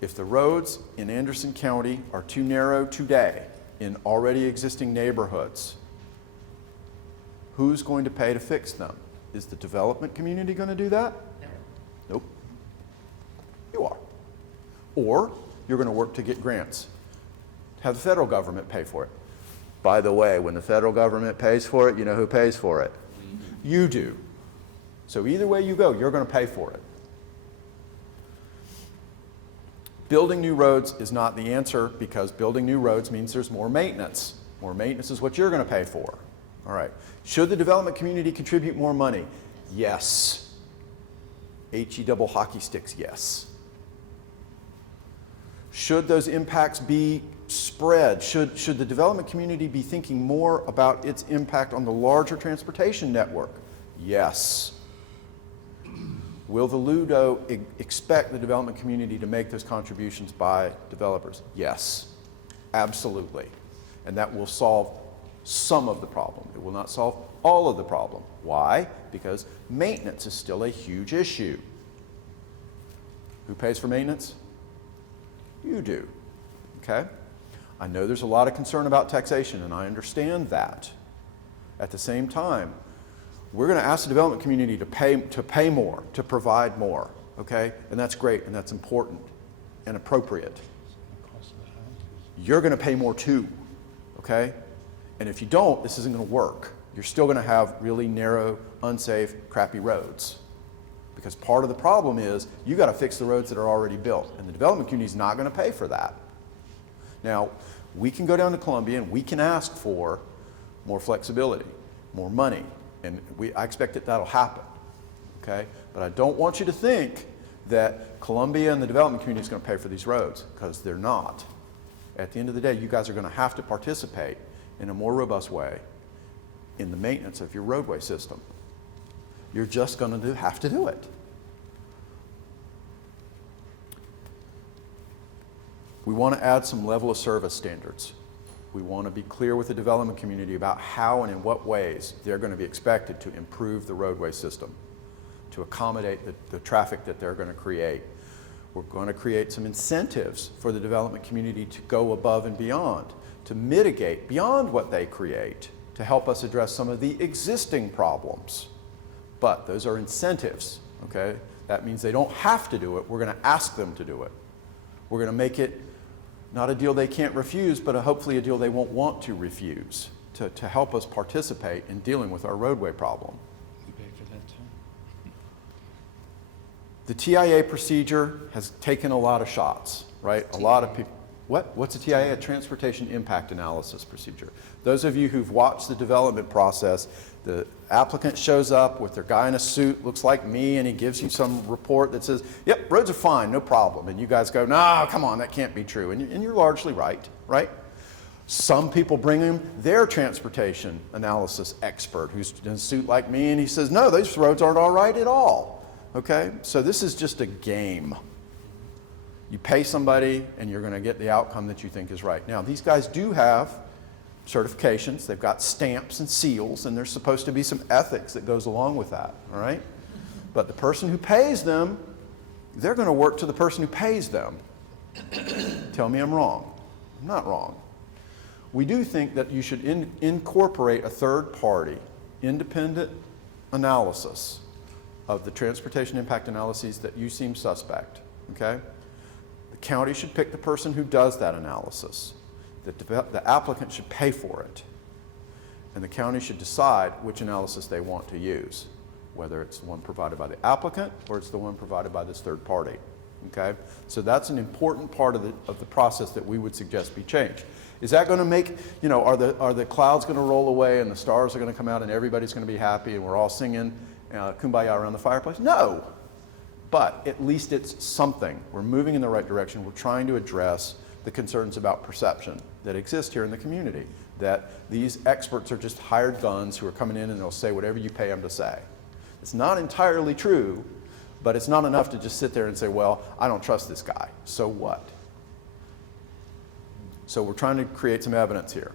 If the roads in Anderson County are too narrow today in already existing neighborhoods, who's going to pay to fix them? Is the development community going to do that? No. Nope. You are. Or you're going to work to get grants. Have the federal government pay for it. By the way, when the federal government pays for it, you know who pays for it? You do. So either way you go, you're going to pay for it. Building new roads is not the answer because building new roads means there's more maintenance. More maintenance is what you're going to pay for. All right. Should the development community contribute more money? Yes. H-E double hockey sticks, yes. Should those impacts be spread? Should the development community be thinking more about its impact on the larger transportation network? Yes. Will the LUDO expect the development community to make those contributions by developers? Yes, absolutely. And that will solve some of the problem. It will not solve all of the problem. Why? Because maintenance is still a huge issue. Who pays for maintenance? You do. Okay? I know there's a lot of concern about taxation, and I understand that. At the same time, we're going to ask the development community to pay more, to provide more, okay? And that's great, and that's important and appropriate. You're going to pay more too, okay? And if you don't, this isn't going to work. You're still going to have really narrow, unsafe, crappy roads. Because part of the problem is you got to fix the roads that are already built, and the development community is not going to pay for that. Now, we can go down to Columbia and we can ask for more flexibility, more money. And I expect that that'll happen, okay? But I don't want you to think that Columbia and the development community is going to pay for these roads, because they're not. At the end of the day, you guys are going to have to participate in a more robust way in the maintenance of your roadway system. You're just going to have to do it. We want to add some level of service standards. We want to be clear with the development community about how and in what ways they're going to be expected to improve the roadway system to accommodate the traffic that they're going to create. We're going to create some incentives for the development community to go above and beyond, to mitigate beyond what they create, to help us address some of the existing problems. But those are incentives, okay? That means they don't have to do it. We're going to ask them to do it. We're going to make it not a deal they can't refuse, but hopefully a deal they won't want to refuse to help us participate in dealing with our roadway problem. We pay for that too. The TIA procedure has taken a lot of shots, right? A lot of people. What's a TIA? A Transportation Impact Analysis procedure. Those of you who've watched the development process, the applicant shows up with their guy in a suit, looks like me, and he gives you some report that says, yep, roads are fine, no problem. And you guys go, no, come on, that can't be true. And you're largely right, right? Some people bring in their transportation analysis expert who's in a suit like me, and he says, no, those roads aren't all right at all. Okay? So this is just a game. You pay somebody, and you're going to get the outcome that you think is right. Now, these guys do have certifications. They've got stamps and seals, and there's supposed to be some ethics that goes along with that, all right? But the person who pays them, they're going to work to the person who pays them. Tell me I'm wrong. I'm not wrong. We do think that you should incorporate a third-party, independent analysis of the transportation impact analyses that you seem suspect, okay? The county should pick the person who does that analysis. The applicant should pay for it. And the county should decide which analysis they want to use, whether it's the one provided by the applicant or it's the one provided by this third party, okay? So that's an important part of the process that we would suggest be changed. Is that going to make, you know, are the clouds going to roll away and the stars are going to come out and everybody's going to be happy and we're all singing Kumbaya around the fireplace? No. But at least it's something. We're moving in the right direction. We're trying to address the concerns about perception that exist here in the community, that these experts are just hired guns who are coming in and they'll say whatever you pay them to say. It's not entirely true, but it's not enough to just sit there and say, well, I don't trust this guy. So what? So we're trying to create some evidence here.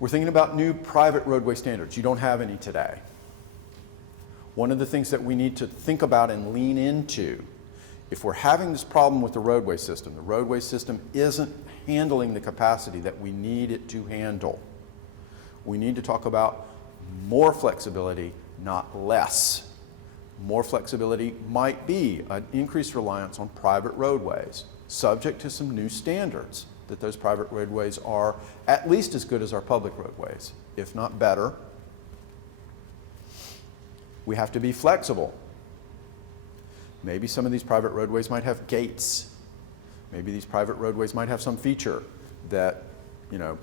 We're thinking about new private roadway standards. You don't have any today. One of the things that we need to think about and lean into, if we're having this problem with the roadway system isn't handling the capacity that we need it to handle. We need to talk about more flexibility, not less. More flexibility might be an increased reliance on private roadways, subject to some new standards that those private roadways are at least as good as our public roadways, if not better. We have to be flexible. Maybe some of these private roadways might have gates. Maybe these private roadways might have some feature that, you know,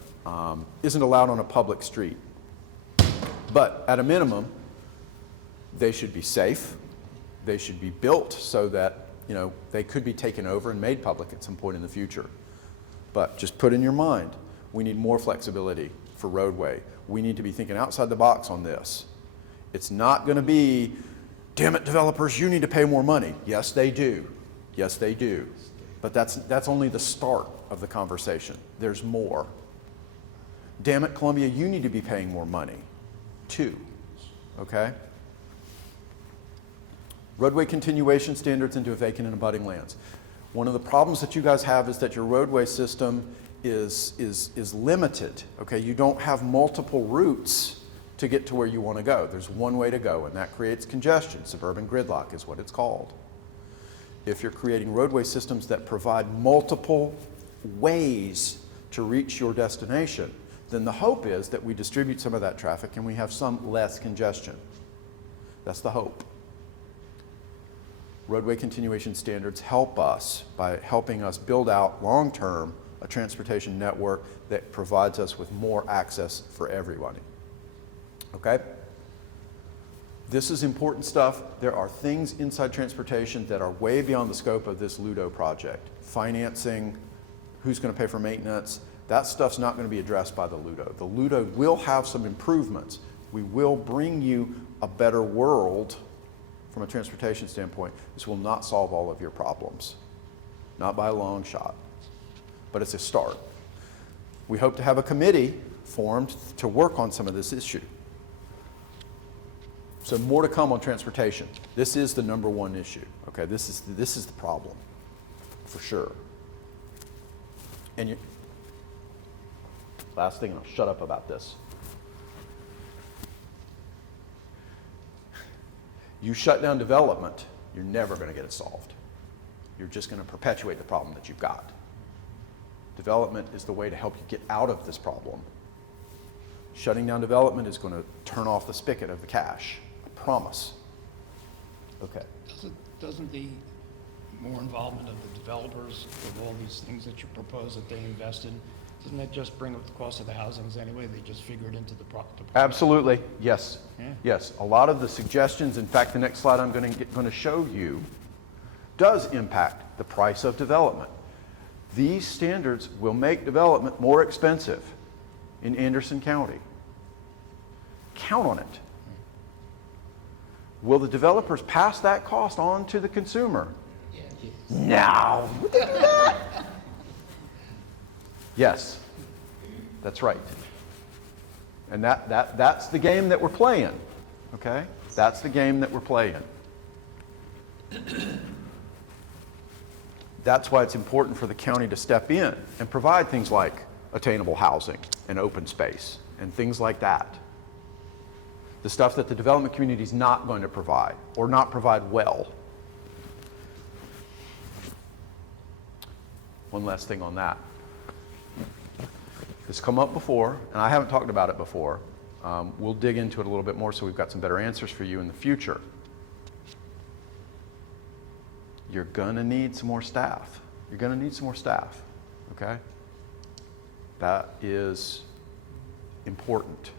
isn't allowed on a public street. But at a minimum, they should be safe. They should be built so that, you know, they could be taken over and made public at some point in the future. But just put in your mind, we need more flexibility for roadway. We need to be thinking outside the box on this. It's not going to be, damn it, developers, you need to pay more money. Yes, they do. Yes, they do. But that's only the start of the conversation. There's more. Damn it, Columbia, you need to be paying more money, too. Okay? Roadway continuation standards into vacant and abutting lands. One of the problems that you guys have is that your roadway system is limited. Okay, you don't have multiple routes to get to where you want to go. There's one way to go, and that creates congestion. Suburban gridlock is what it's called. If you're creating roadway systems that provide multiple ways to reach your destination, then the hope is that we distribute some of that traffic and we have some less congestion. That's the hope. Roadway continuation standards help us by helping us build out long-term a transportation network that provides us with more access for everybody. Okay? This is important stuff. There are things inside transportation that are way beyond the scope of this LUDO project. Financing, who's going to pay for maintenance, that stuff's not going to be addressed by the LUDO. The LUDO will have some improvements. We will bring you a better world from a transportation standpoint. This will not solve all of your problems. Not by a long shot. But it's a start. We hope to have a committee formed to work on some of this issue. So more to come on transportation. This is the number one issue. Okay, this is the problem, for sure. And last thing, and I'll shut up about this. You shut down development, you're never going to get it solved. You're just going to perpetuate the problem that you've got. Development is the way to help you get out of this problem. Shutting down development is going to turn off the spigot of the cash. I promise. Okay. Doesn't the more involvement of the developers of all these things that you propose that they invest in, doesn't that just bring up the cost of the housings anyway? They just figure it into the Absolutely, yes. Yeah. Yes, a lot of the suggestions, in fact, the next slide I'm going to show you, does impact the price of development. These standards will make development more expensive in Anderson County. Count on it. Will the developers pass that cost on to the consumer? No. Would they do that? Yes, that's right. And that's the game that we're playing, okay? That's the game that we're playing. That's why it's important for the county to step in and provide things like attainable housing and open space and things like that. The stuff that the development community is not going to provide or not provide well. One last thing on that. This has come up before, and I haven't talked about it before. We'll dig into it a little bit more so we've got some better answers for you in the future. You're going to need some more staff. You're going to need some more staff, okay? That is important.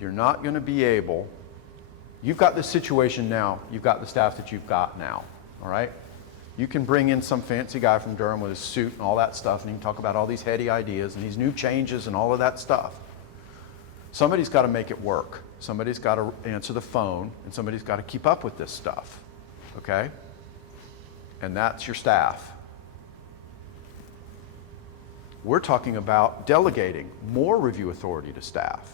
You're not going to be able, you've got this situation now, you've got the staff that you've got now, all right? You can bring in some fancy guy from Durham with his suit and all that stuff, and he can talk about all these heady ideas and these new changes and all of that stuff. Somebody's got to make it work. Somebody's got to answer the phone, and somebody's got to keep up with this stuff, okay? And that's your staff. We're talking about delegating more review authority to staff,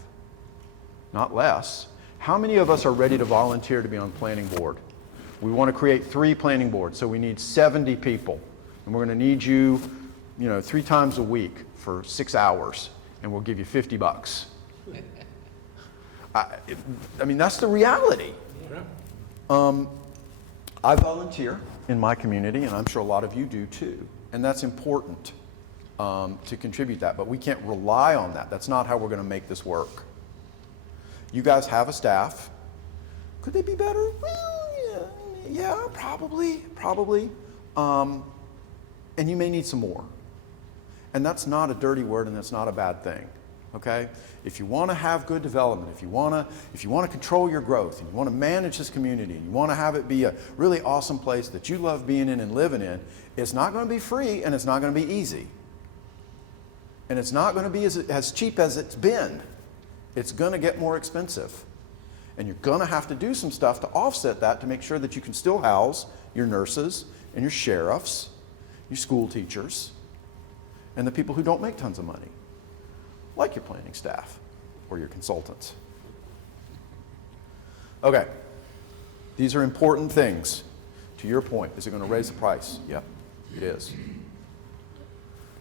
not less. How many of us are ready to volunteer to be on planning board? We want to create 3 planning boards, so we need 70 people. And we're going to need you, 3 times a week for 6 hours, and we'll give you $50. I mean, that's the reality. I volunteer in my community, and I'm sure a lot of you do too. And that's important to contribute that, but we can't rely on that. That's not how we're going to make this work. You guys have a staff. Could they be better? Well, yeah, probably. And you may need some more. And that's not a dirty word, and that's not a bad thing. Okay? If you want to have good development, if you want to control your growth, and you want to manage this community, and you want to have it be a really awesome place that you love being in and living in, it's not going to be free, and it's not going to be easy. And it's not going to be as cheap as it's been. It's going to get more expensive. And you're going to have to do some stuff to offset that to make sure that you can still house your nurses and your sheriffs, your school teachers, and the people who don't make tons of money, like your planning staff or your consultants. Okay, these are important things. To your point, is it going to raise the price? Yep, it is.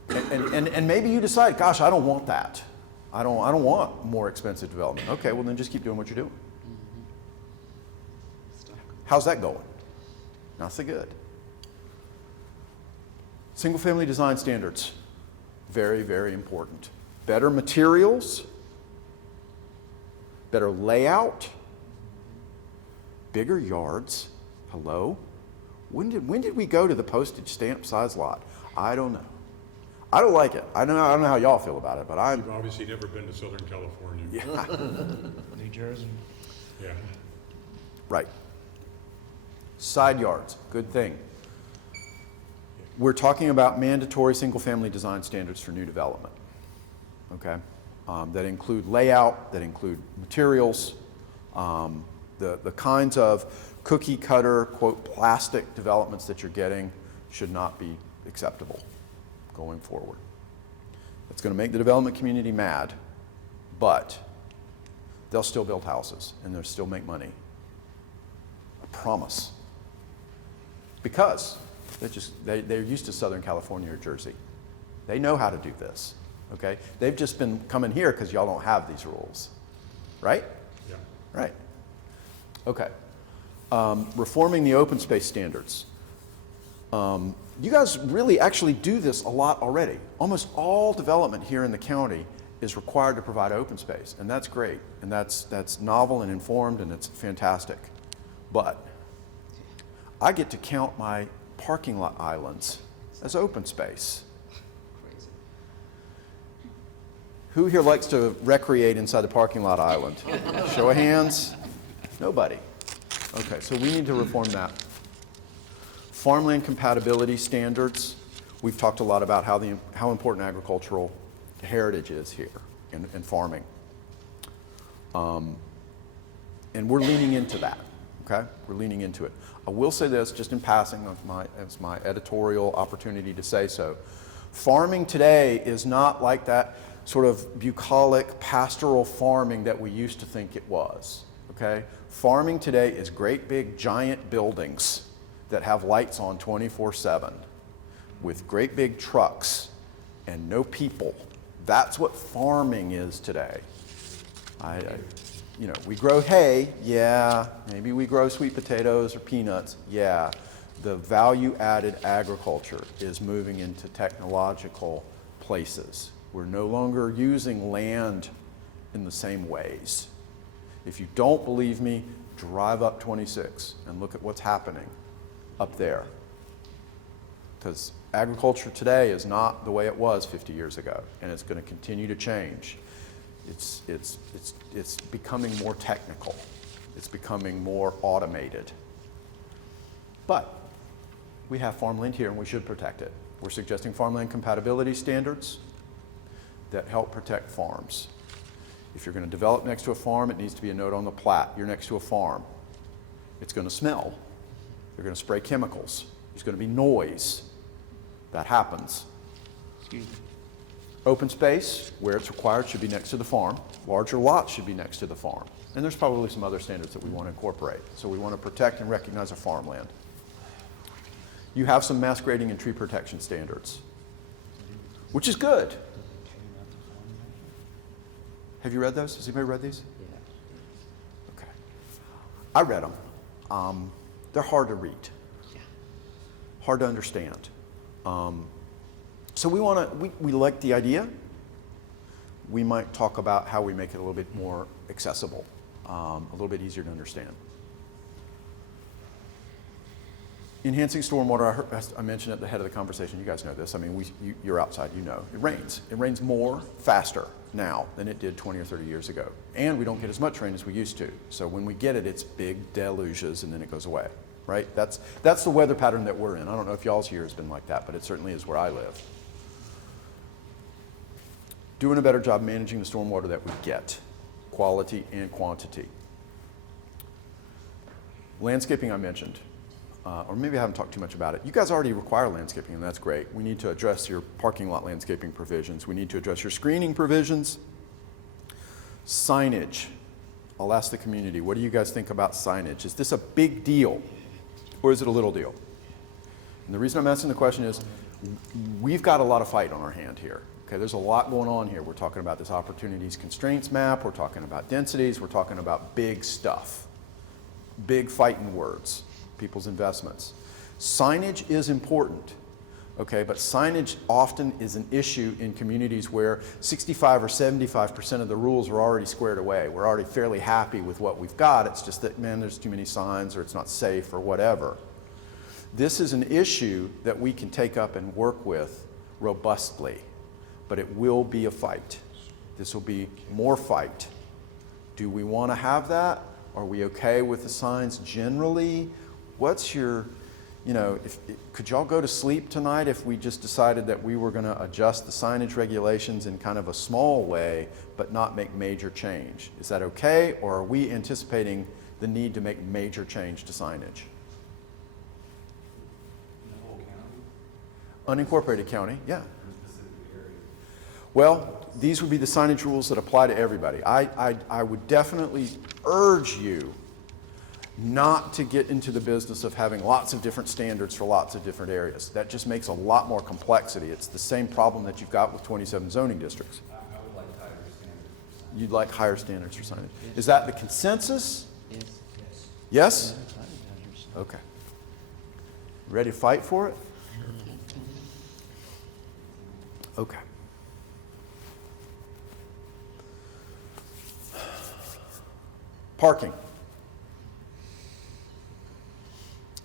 And maybe you decide, gosh, I don't want that. I don't want more expensive development. Okay, well then just keep doing what you're doing. How's that going? Not so good. Single-family design standards, very, very important. Better materials, better layout, bigger yards. Hello? When did we go to the postage stamp size lot? I don't know. I don't like it. I don't know how y'all feel about it, but You've obviously never been to Southern California. Yeah. New Jersey. Yeah. Right. Side yards, good thing. We're talking about mandatory single-family design standards for new development, okay? That include layout, that include materials, the kinds of cookie-cutter, quote, plastic developments that you're getting should not be acceptable going forward. It's going to make the development community mad, but they'll still build houses and they'll still make money. I promise. Because they're used to Southern California or Jersey. They know how to do this, okay? They've just been coming here because y'all don't have these rules, right? Yeah. Right. Okay. Reforming the open space standards. You guys really actually do this a lot already. Almost all development here in the county is required to provide open space, and that's great, and that's novel and informed, and it's fantastic. But I get to count my parking lot islands as open space. Crazy. Who here likes to recreate inside the parking lot island? Show of hands. Nobody. Okay, so we need to reform that. Farmland compatibility standards. We've talked a lot about how important agricultural heritage is here in farming. And we're leaning into that, okay? We're leaning into it. I will say this, just in passing, as my editorial opportunity to say so. Farming today is not like that sort of bucolic pastoral farming that we used to think it was, okay? Farming today is great big giant buildings that have lights on 24/7 with great big trucks and no people. That's what farming is today. We grow hay, yeah. Maybe we grow sweet potatoes or peanuts, yeah. The value-added agriculture is moving into technological places. We're no longer using land in the same ways. If you don't believe me, drive up 26 and look at what's happening up there. Because agriculture today is not the way it was 50 years ago, and it's going to continue to change. It's becoming more technical. It's becoming more automated. But we have farmland here, and we should protect it. We're suggesting farmland compatibility standards that help protect farms. If you're going to develop next to a farm, it needs to be a note on the plat. You're next to a farm. It's going to smell. They're going to spray chemicals. There's going to be noise. That happens. Excuse me. Open space, where it's required, should be next to the farm. Larger lots should be next to the farm. And there's probably some other standards that we want to incorporate. So we want to protect and recognize our farmland. You have some mass grading and tree protection standards, which is good. Have you read those? Has anybody read these? Yeah. Okay. I read them. They're hard to read. Hard to understand. So we like the idea. We might talk about how we make it a little bit more accessible, a little bit easier to understand. Enhancing stormwater, I mentioned at the head of the conversation, you guys know this. I mean, you're outside, you know. It rains. It rains more, faster now than it did 20 or 30 years ago. And we don't get as much rain as we used to. So when we get it, it's big deluges and then it goes away, right? That's the weather pattern that we're in. I don't know if y'all's year has been like that, but it certainly is where I live. Doing a better job managing the stormwater that we get, quality and quantity. Landscaping I mentioned. Or maybe I haven't talked too much about it. You guys already require landscaping, and that's great. We need to address your parking lot landscaping provisions. We need to address your screening provisions. Signage. I'll ask the community, what do you guys think about signage? Is this a big deal, or is it a little deal? And the reason I'm asking the question is, we've got a lot of fight on our hand here. Okay, there's a lot going on here. We're talking about this opportunities constraints map. We're talking about densities. We're talking about big stuff. Big fighting words. People's investments. Signage is important, okay, but signage often is an issue in communities where 65 or 75% of the rules are already squared away. We're already fairly happy with what we've got. It's just that, man, there's too many signs or it's not safe or whatever. This is an issue that we can take up and work with robustly, but it will be a fight. This will be more fight. Do we want to have that? Are we okay with the signs generally? What's your, could y'all go to sleep tonight if we just decided that we were going to adjust the signage regulations in kind of a small way, but not make major change? Is that okay, or are we anticipating the need to make major change to signage? Unincorporated county, yeah. Well, these would be the signage rules that apply to everybody. I would definitely urge you not to get into the business of having lots of different standards for lots of different areas. That just makes a lot more complexity. It's the same problem that you've got with 27 zoning districts. I would like higher standards. You'd like higher standards for signage. Is that the consensus? Yes. Yes? Okay. Ready to fight for it? Okay. Parking.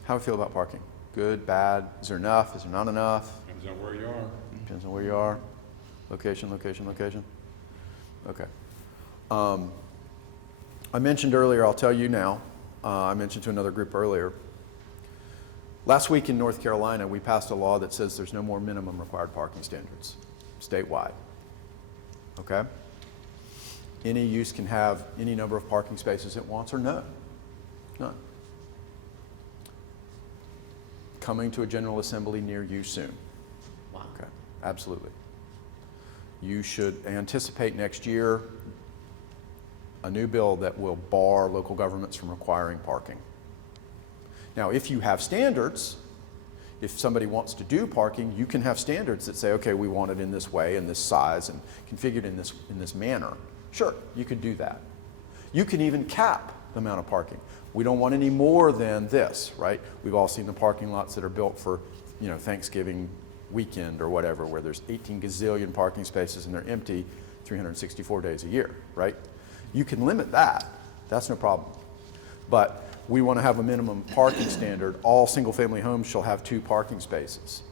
How do we feel about parking? Good, bad? Is there enough? Is there not enough? Depends on where you are. Depends on where you are. Location, location, location. Okay. I mentioned earlier, I'll tell you now, I mentioned to another group earlier. Last week in North Carolina, we passed a law that says there's no more minimum required parking standards statewide. Okay? Any use can have any number of parking spaces it wants or none. None. Coming to a General Assembly near you soon. Wow. Okay, absolutely. You should anticipate next year a new bill that will bar local governments from requiring parking. Now, if you have standards, if somebody wants to do parking, you can have standards that say, okay, we want it in this way, in this size, and configured in this manner. Sure, you could do that. You can even cap the amount of parking. We don't want any more than this, right? We've all seen the parking lots that are built for, Thanksgiving weekend or whatever, where there's 18 gazillion parking spaces and they're empty 364 days a year, right? You can limit that. That's no problem. But we want to have a minimum parking standard. All single-family homes shall have 2 parking spaces.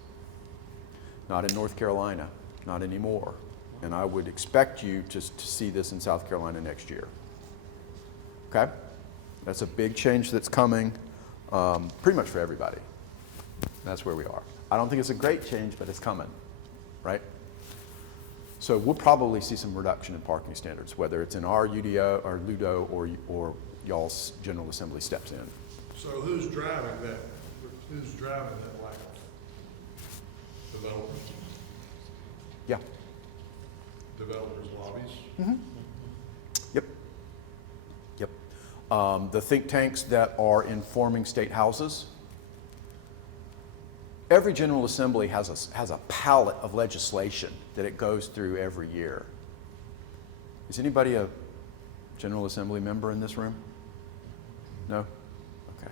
Not in North Carolina, not anymore. And I would expect you to see this in South Carolina next year. Okay? That's a big change that's coming pretty much for everybody. That's where we are. I don't think it's a great change, but it's coming, right? So we'll probably see some reduction in parking standards, whether it's in our UDO or LUDO or y'all's General Assembly steps in. So who's driving that? Who's driving that layout? Developers, Yeah. developers lobbies. Yep. Yep. The think tanks that are informing state houses. Every General Assembly has a palette of legislation that it goes through every year. Is anybody a General Assembly member in this room? No? Okay.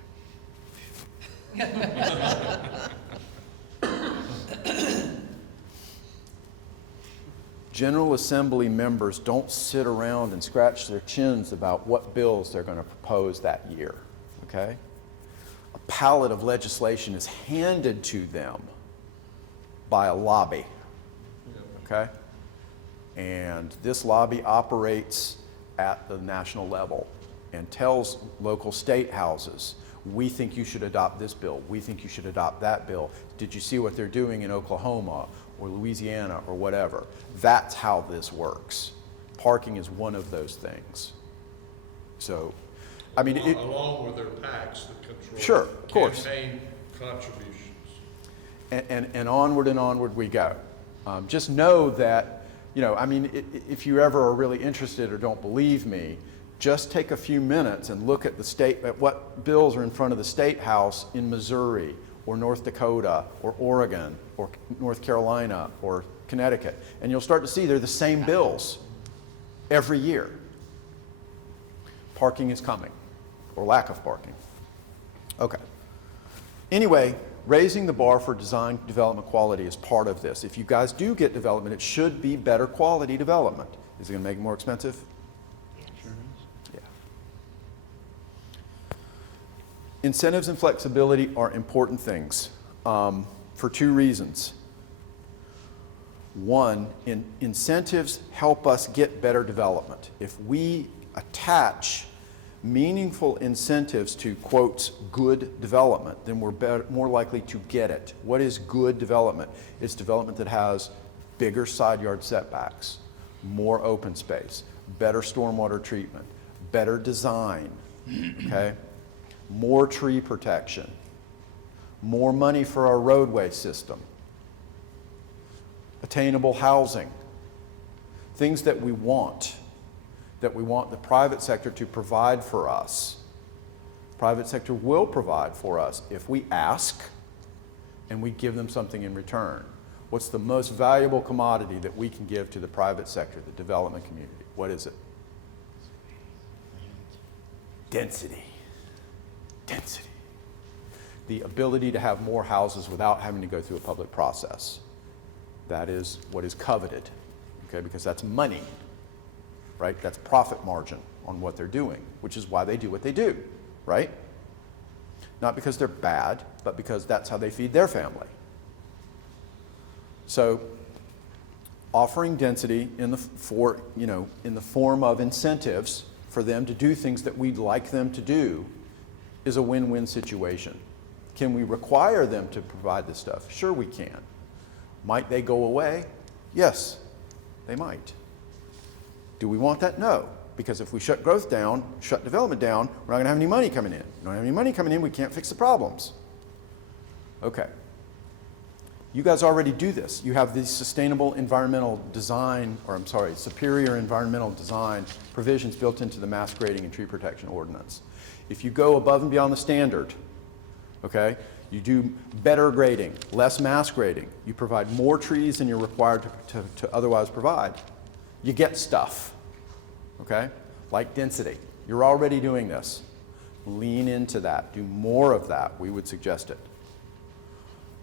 General Assembly members don't sit around and scratch their chins about what bills they're going to propose that year, okay? A palette of legislation is handed to them by a lobby, okay? And this lobby operates at the national level and tells local state houses, we think you should adopt this bill, we think you should adopt that bill. Did you see what they're doing in Oklahoma or Louisiana or whatever? That's how this works. Parking is one of those things. So, I mean, along with their PACs that control Sure, of course. campaign contributions. and onward we go. Just know that, if you ever are really interested or don't believe me, just take a few minutes and look at what bills are in front of the State House in Missouri or North Dakota or Oregon or North Carolina or Connecticut, and you'll start to see they're the same bills every year. Parking is coming, or lack of parking. Okay. Anyway, raising the bar for design development quality is part of this. If you guys do get development, it should be better quality development. Is it going to make it more expensive? Sure is. Yeah. Incentives and flexibility are important things for 2 reasons. One, incentives help us get better development. If we attach meaningful incentives to, quotes, good development, then we're more likely to get it. What is good development? It's development that has bigger side yard setbacks, more open space, better stormwater treatment, better design, okay? More tree protection, more money for our roadway system, attainable housing, things that we want the private sector to provide for us. Private sector will provide for us if we ask and we give them something in return. What's the most valuable commodity that we can give to the private sector, the development community? What is it? Density. Density. The ability to have more houses without having to go through a public process. That is what is coveted, okay, because that's money, right? That's profit margin on what they're doing, which is why they do what they do, right? Not because they're bad, but because that's how they feed their family. So, offering density in the form of incentives for them to do things that we'd like them to do is a win-win situation. Can we require them to provide this stuff? Sure we can. Might they go away? Yes, they might. Do we want that? No. Because if we shut growth down, shut development down, we're not going to have any money coming in. We don't have any money coming in, we can't fix the problems. Okay. You guys already do this. You have these superior environmental design provisions built into the mass grading and tree protection ordinance. If you go above and beyond the standard, okay? You do better grading, less mass grading. You provide more trees than you're required to otherwise provide. You get stuff, okay? Like density. You're already doing this. Lean into that. Do more of that. We would suggest it.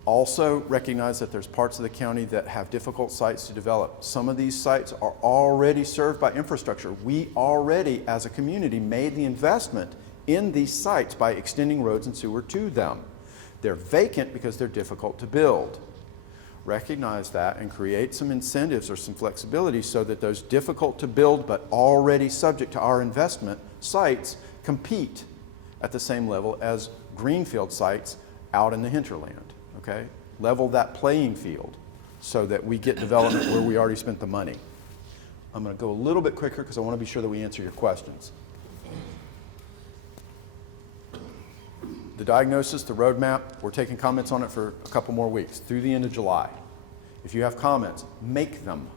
Also recognize that there's parts of the county that have difficult sites to develop. Some of these sites are already served by infrastructure. We already, as a community, made the investment in these sites by extending roads and sewer to them. They're vacant because they're difficult to build. Recognize that and create some incentives or some flexibility so that those difficult to build but already subject to our investment sites compete at the same level as greenfield sites out in the hinterland. Okay? Level that playing field so that we get development where we already spent the money. I'm going to go a little bit quicker because I want to be sure that we answer your questions. The diagnosis, the roadmap, we're taking comments on it for a couple more weeks through the end of July. If you have comments, make them.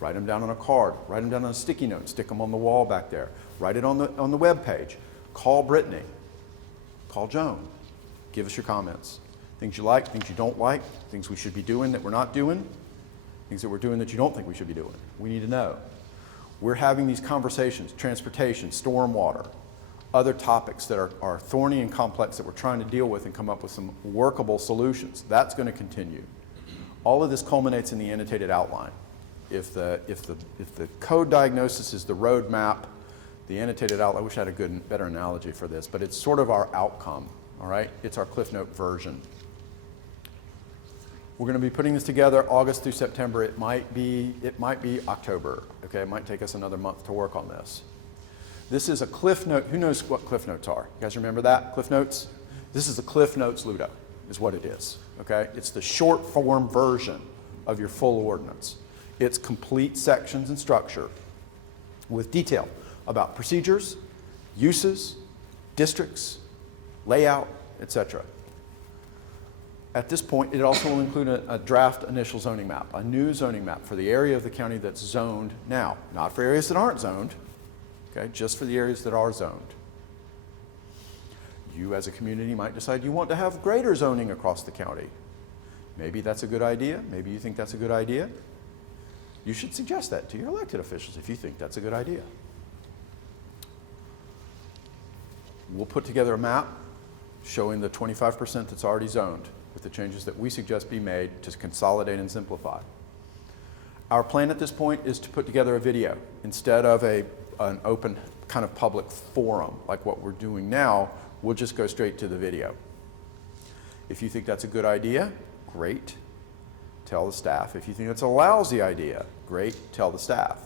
Write them down on a card, write them down on a sticky note, stick them on the wall back there. Write it on the web page. Call Brittany. Call Joan. Give us your comments. Things you like, things you don't like, things we should be doing that we're not doing, things that we're doing that you don't think we should be doing. We need to know. We're having these conversations, transportation, stormwater, other topics that are thorny and complex that we're trying to deal with and come up with some workable solutions. That's going to continue. All of this culminates in the annotated outline. If the code diagnosis is the roadmap, the annotated outline, I wish I had a better analogy for this, but it's sort of our outcome, all right? It's our Cliff Note version. We're going to be putting this together August through September. It might be October, okay? It might take us another month to work on this. This is a Cliff Note. Who knows what Cliff Notes are? You guys remember that? Cliff Notes? This is a Cliff Notes LUDO, is what it is, okay? It's the short form version of your full ordinance. It's complete sections and structure with detail about procedures, uses, districts, layout, etc. At this point, it also will include a draft initial zoning map, a new zoning map for the area of the county that's zoned now. Not for areas that aren't zoned, okay, just for the areas that are zoned. You as a community might decide you want to have greater zoning across the county. Maybe that's a good idea. Maybe you think that's a good idea. You should suggest that to your elected officials if you think that's a good idea. We'll put together a map showing the 25% that's already zoned with the changes that we suggest be made to consolidate and simplify. Our plan at this point is to put together a video instead of an open kind of public forum like what we're doing now. We'll just go straight to the video. If you think that's a good idea, great. Tell the staff. If you think it's a lousy idea, great. Tell the staff.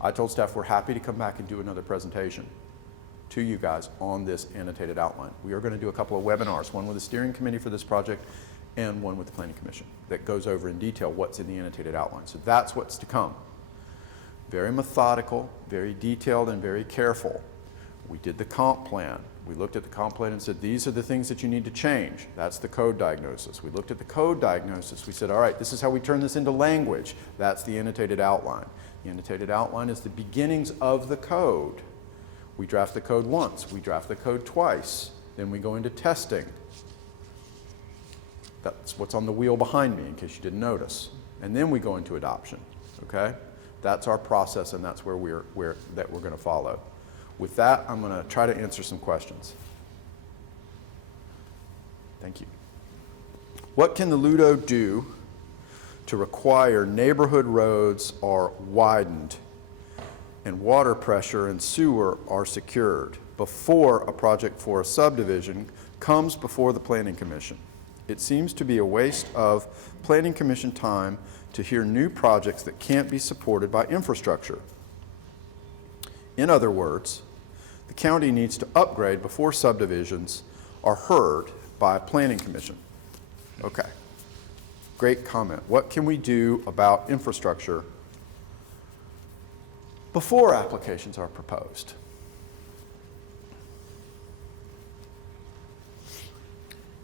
I told staff we're happy to come back and do another presentation to you guys on this annotated outline. We are going to do a couple of webinars, one with the steering committee for this project and one with the Planning Commission that goes over in detail what's in the annotated outline. So that's what's to come. Very methodical, very detailed, and very careful. We did the comp plan. We looked at the comp plan and said, these are the things that you need to change. That's the code diagnosis. We looked at the code diagnosis. We said, all right, this is how we turn this into language. That's the annotated outline. The annotated outline is the beginnings of the code. We draft the code once. We draft the code twice. Then we go into testing. That's what's on the wheel behind me, in case you didn't notice. And then we go into adoption, okay? That's our process, and that's where we're going to follow. With that, I'm going to try to answer some questions. Thank you. What can the LUDO do to require neighborhood roads are widened and water pressure and sewer are secured before a project for a subdivision comes before the Planning Commission? It seems to be a waste of Planning Commission time to hear new projects that can't be supported by infrastructure. In other words, the county needs to upgrade before subdivisions are heard by a Planning Commission. Okay, great comment. What can we do about infrastructure before applications are proposed?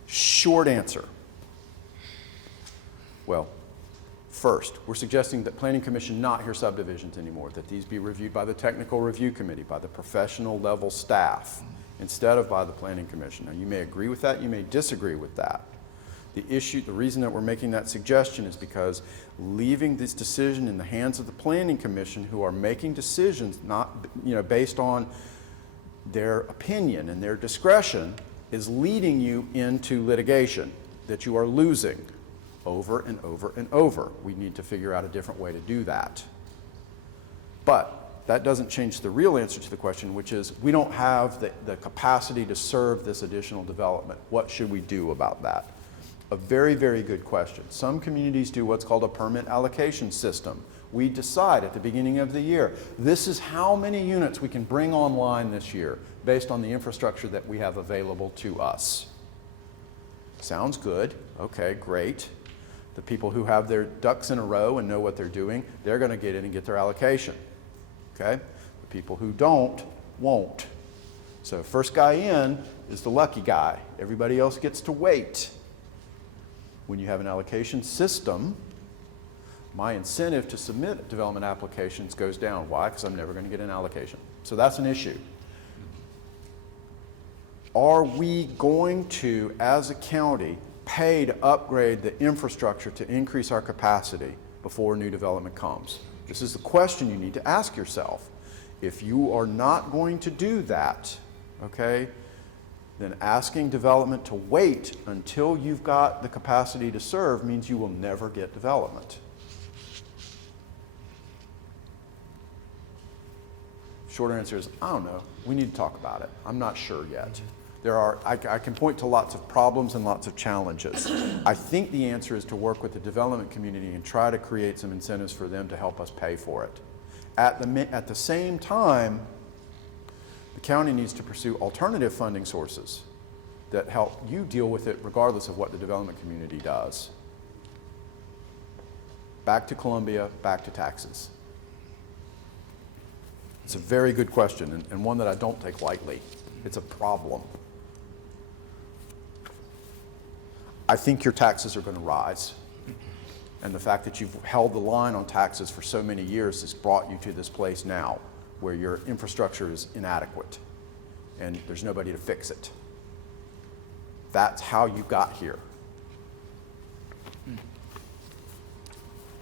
Short answer. Well, first, we're suggesting that Planning Commission not hear subdivisions anymore, that these be reviewed by the Technical Review Committee, by the professional level staff instead of by the Planning Commission. Now, you may agree with that, you may disagree with that. The reason that we're making that suggestion is because leaving this decision in the hands of the Planning Commission, who are making decisions not, based on their opinion and their discretion, is leading you into litigation that you are losing over and over and over. We need to figure out a different way to do that. But that doesn't change the real answer to the question, which is we don't have the capacity to serve this additional development. What should we do about that? A very, very good question. Some communities do what's called a permit allocation system. We decide at the beginning of the year, this is how many units we can bring online this year based on the infrastructure that we have available to us. Sounds good. Okay, great. The people who have their ducks in a row and know what they're doing, they're going to get in and get their allocation. Okay? The people who don't, won't. So first guy in is the lucky guy. Everybody else gets to wait. When you have an allocation system, my incentive to submit development applications goes down. Why? Because I'm never going to get an allocation. So that's an issue. Are we going to, as a county, pay to upgrade the infrastructure to increase our capacity before new development comes? This is the question you need to ask yourself. If you are not going to do that, okay, then asking development to wait until you've got the capacity to serve means you will never get development. Short answer is, I don't know. We need to talk about it. I'm not sure yet. I can point to lots of problems and lots of challenges. I think the answer is to work with the development community and try to create some incentives for them to help us pay for it. At the same time, the county needs to pursue alternative funding sources that help you deal with it regardless of what the development community does. Back to Columbia, back to taxes. It's a very good question and one that I don't take lightly. It's a problem. I think your taxes are going to rise. And the fact that you've held the line on taxes for so many years has brought you to this place now where your infrastructure is inadequate and there's nobody to fix it. That's how you got here.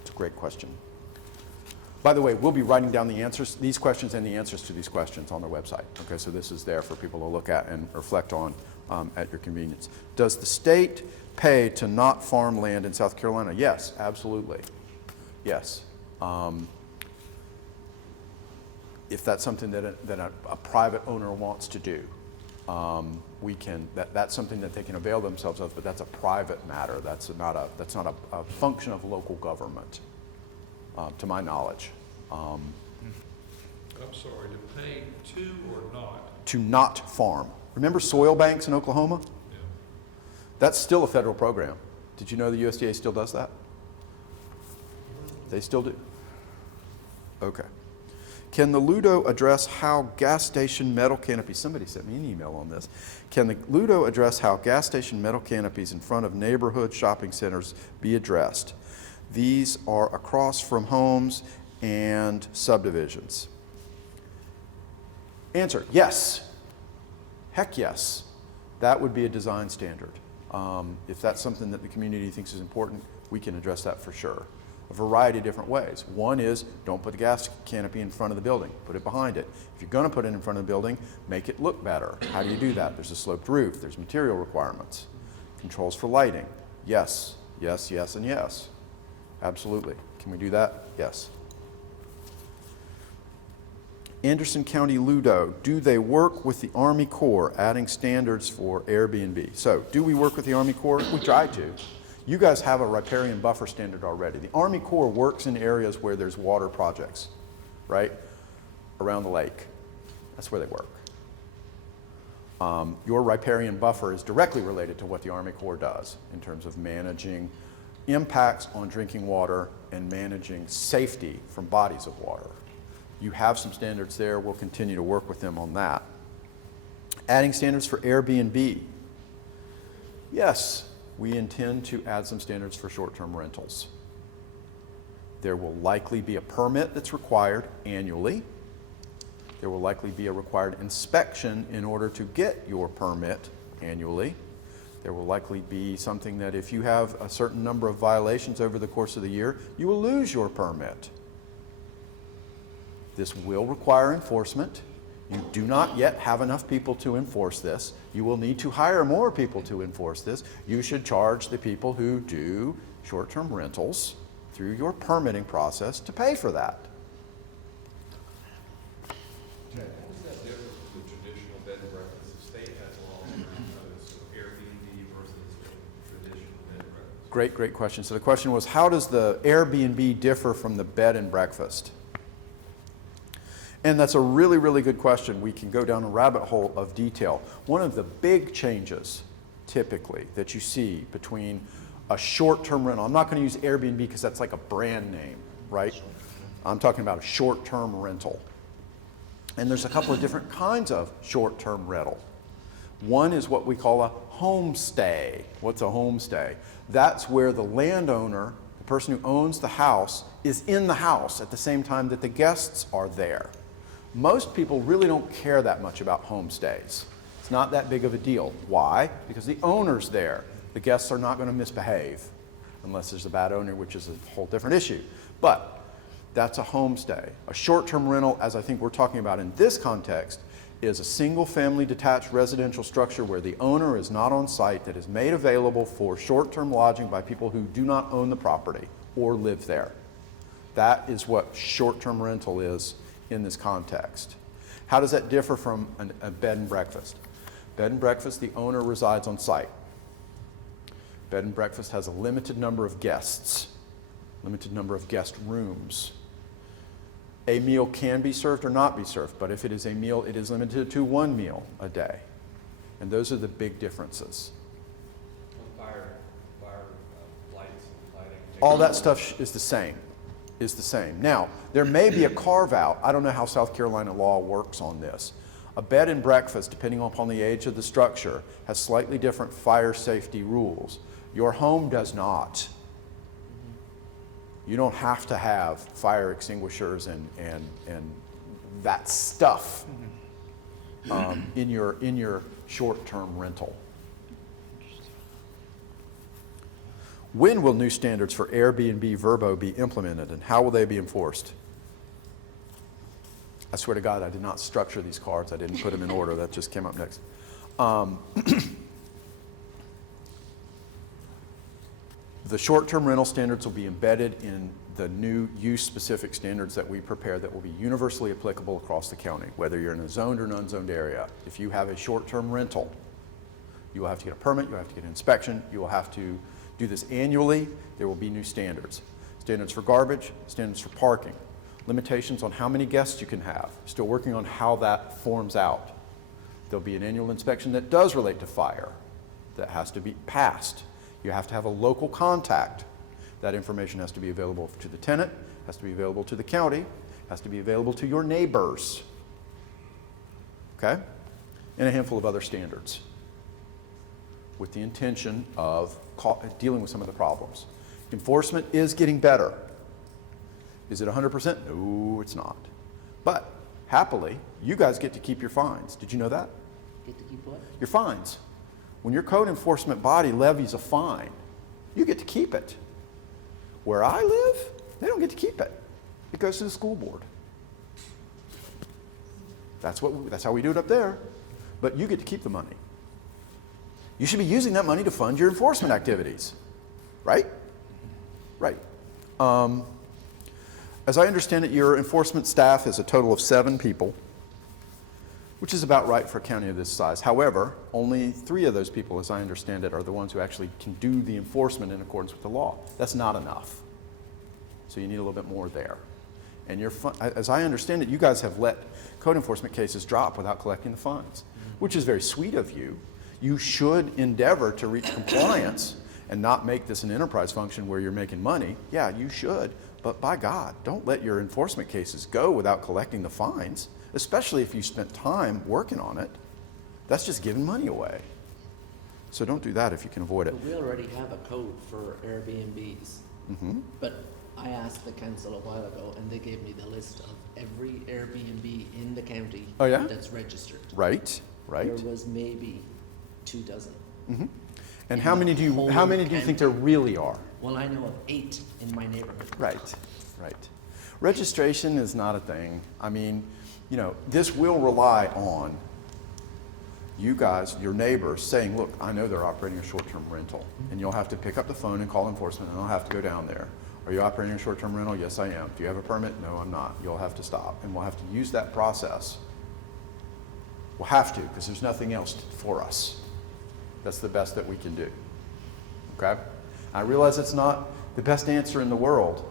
It's a great question. By the way, we'll be writing down the answers, these questions and the answers to these questions on their website. Okay, so this is there for people to look at and reflect on at your convenience. Does the state pay to not farm land in South Carolina? Yes, absolutely. Yes. If that's something that a private owner wants to do, that's something that they can avail themselves of, but that's a private matter. That's not a function of local government, to my knowledge. I'm sorry, to pay to or not? To not farm. Remember soil banks in Oklahoma? Yeah. That's still a federal program. Did you know the USDA still does that? They still do. Okay. Can the LUDO address how gas station metal canopies, somebody sent me an email on this. Can the LUDO address how gas station metal canopies in front of neighborhood shopping centers be addressed? These are across from homes and subdivisions. Answer, yes. Heck yes. That would be a design standard. If that's something that the community thinks is important, we can address that for sure. A variety of different ways. One is don't put the gas canopy in front of the building, put it behind it. If you're going to put it in front of the building, make it look better. How do you do that? There's a sloped roof, there's material requirements, controls for lighting. Yes, yes, yes, and yes. Absolutely. Can we do that? Yes. Anderson County LUDO, do they work with the Army Corps adding standards for Airbnb? So, do we work with the Army Corps? We try to. You guys have a riparian buffer standard already. The Army Corps works in areas where there's water projects, right? Around the lake. That's where they work. Your riparian buffer is directly related to what the Army Corps does in terms of managing impacts on drinking water and managing safety from bodies of water. You have some standards there. We'll continue to work with them on that. Adding standards for Airbnb. Yes, we intend to add some standards for short-term rentals. There will likely be a permit that's required annually There will likely be a required inspection in order to get your permit annually. There will likely be something that if you have a certain number of violations over the course of the year, you will lose your permit. This will require enforcement. You do not yet have enough people to enforce this. You will need to hire more people to enforce this. You should charge the people who do short-term rentals through your permitting process to pay for that. How does that differ from the traditional bed and breakfast? The state has laws around this Airbnb versus traditional bed and breakfast. Great question. So the question was, how does the Airbnb differ from the bed and breakfast? And that's a really, really good question. We can go down a rabbit hole of detail. One of the big changes, typically, that you see between a short-term rental, I'm not going to use Airbnb because that's like a brand name, right? I'm talking about a short-term rental. And there's a couple of different kinds of short-term rental. One is what we call a homestay. What's a homestay? That's where the landowner, the person who owns the house, is in the house at the same time that the guests are there. Most people really don't care that much about homestays. It's not that big of a deal. Why? Because the owner's there. The guests are not going to misbehave unless there's a bad owner, which is a whole different issue. But that's a homestay. A short-term rental, as I think we're talking about in this context, is a single-family detached residential structure where the owner is not on site, that is made available for short-term lodging by people who do not own the property or live there. That is what short-term rental is in this context. How does that differ from a bed and breakfast? Bed and breakfast, the owner resides on site. Bed and breakfast has a limited number of guests, limited number of guest rooms. A meal can be served or not be served, but if it is a meal, it is limited to one meal a day. And those are the big differences. Fire, lights, lighting. All that stuff is the same. Now, there may be a carve-out. I don't know how South Carolina law works on this. A bed and breakfast, depending upon the age of the structure, has slightly different fire safety rules. Your home does not. You don't have to have fire extinguishers and that stuff in your short-term rental. When will new standards for Airbnb Verbo be implemented, and how will they be enforced? I swear to God, I did not structure these cards. I didn't put them in order. That just came up next. The short-term rental standards will be embedded in the new use-specific standards that we prepare that will be universally applicable across the county, whether you're in a zoned or an unzoned area. If you have a short-term rental, you will have to get a permit, you will have to get an inspection, you will have to do this annually. There will be new standards. Standards for garbage, standards for parking, limitations on how many guests you can have. Still working on how that forms out. There'll be an annual inspection that does relate to fire that has to be passed. You have to have a local contact. That information has to be available to the tenant, has to be available to the county, has to be available to your neighbors. Okay? And a handful of other standards with the intention of dealing with some of the problems. Enforcement is getting better. Is it 100%? No, it's not. But happily, you guys get to keep your fines. Did you know that? Get to keep what? Your fines. When your code enforcement body levies a fine, you get to keep it. Where I live, they don't get to keep it. It goes to the school board. That's how we do it up there. But you get to keep the money. You should be using that money to fund your enforcement activities, right? Right. As I understand it, your enforcement staff is a total of 7 people, which is about right for a county of this size. However, only 3 of those people, as I understand it, are the ones who actually can do the enforcement in accordance with the law. That's not enough. So you need a little bit more there. And as I understand it, you guys have let code enforcement cases drop without collecting the fines, which is very sweet of you. You should endeavor to reach compliance and not make this an enterprise function where you're making money. Yeah, you should. But by God, don't let your enforcement cases go without collecting the fines, especially if you spent time working on it. That's just giving money away. So don't do that if you can avoid it. We already have a code for Airbnbs. Mm-hmm. But I asked the council a while ago, and they gave me the list of every Airbnb in the county Oh, yeah? that's registered. Right, right. There was maybe 24. And how many do you think there really are? Well, I know of 8 in my neighborhood. Right, right. Registration is not a thing. I mean, you know, this will rely on you guys, your neighbors, saying, look, I know they're operating a short-term rental. And you'll have to pick up the phone and call enforcement, and I'll have to go down there. Are you operating a short-term rental? Yes, I am. Do you have a permit? No, I'm not. You'll have to stop. And we'll have to use that process. We'll have to, because there's nothing else for us. That's the best that we can do. Okay? I realize it's not the best answer in the world,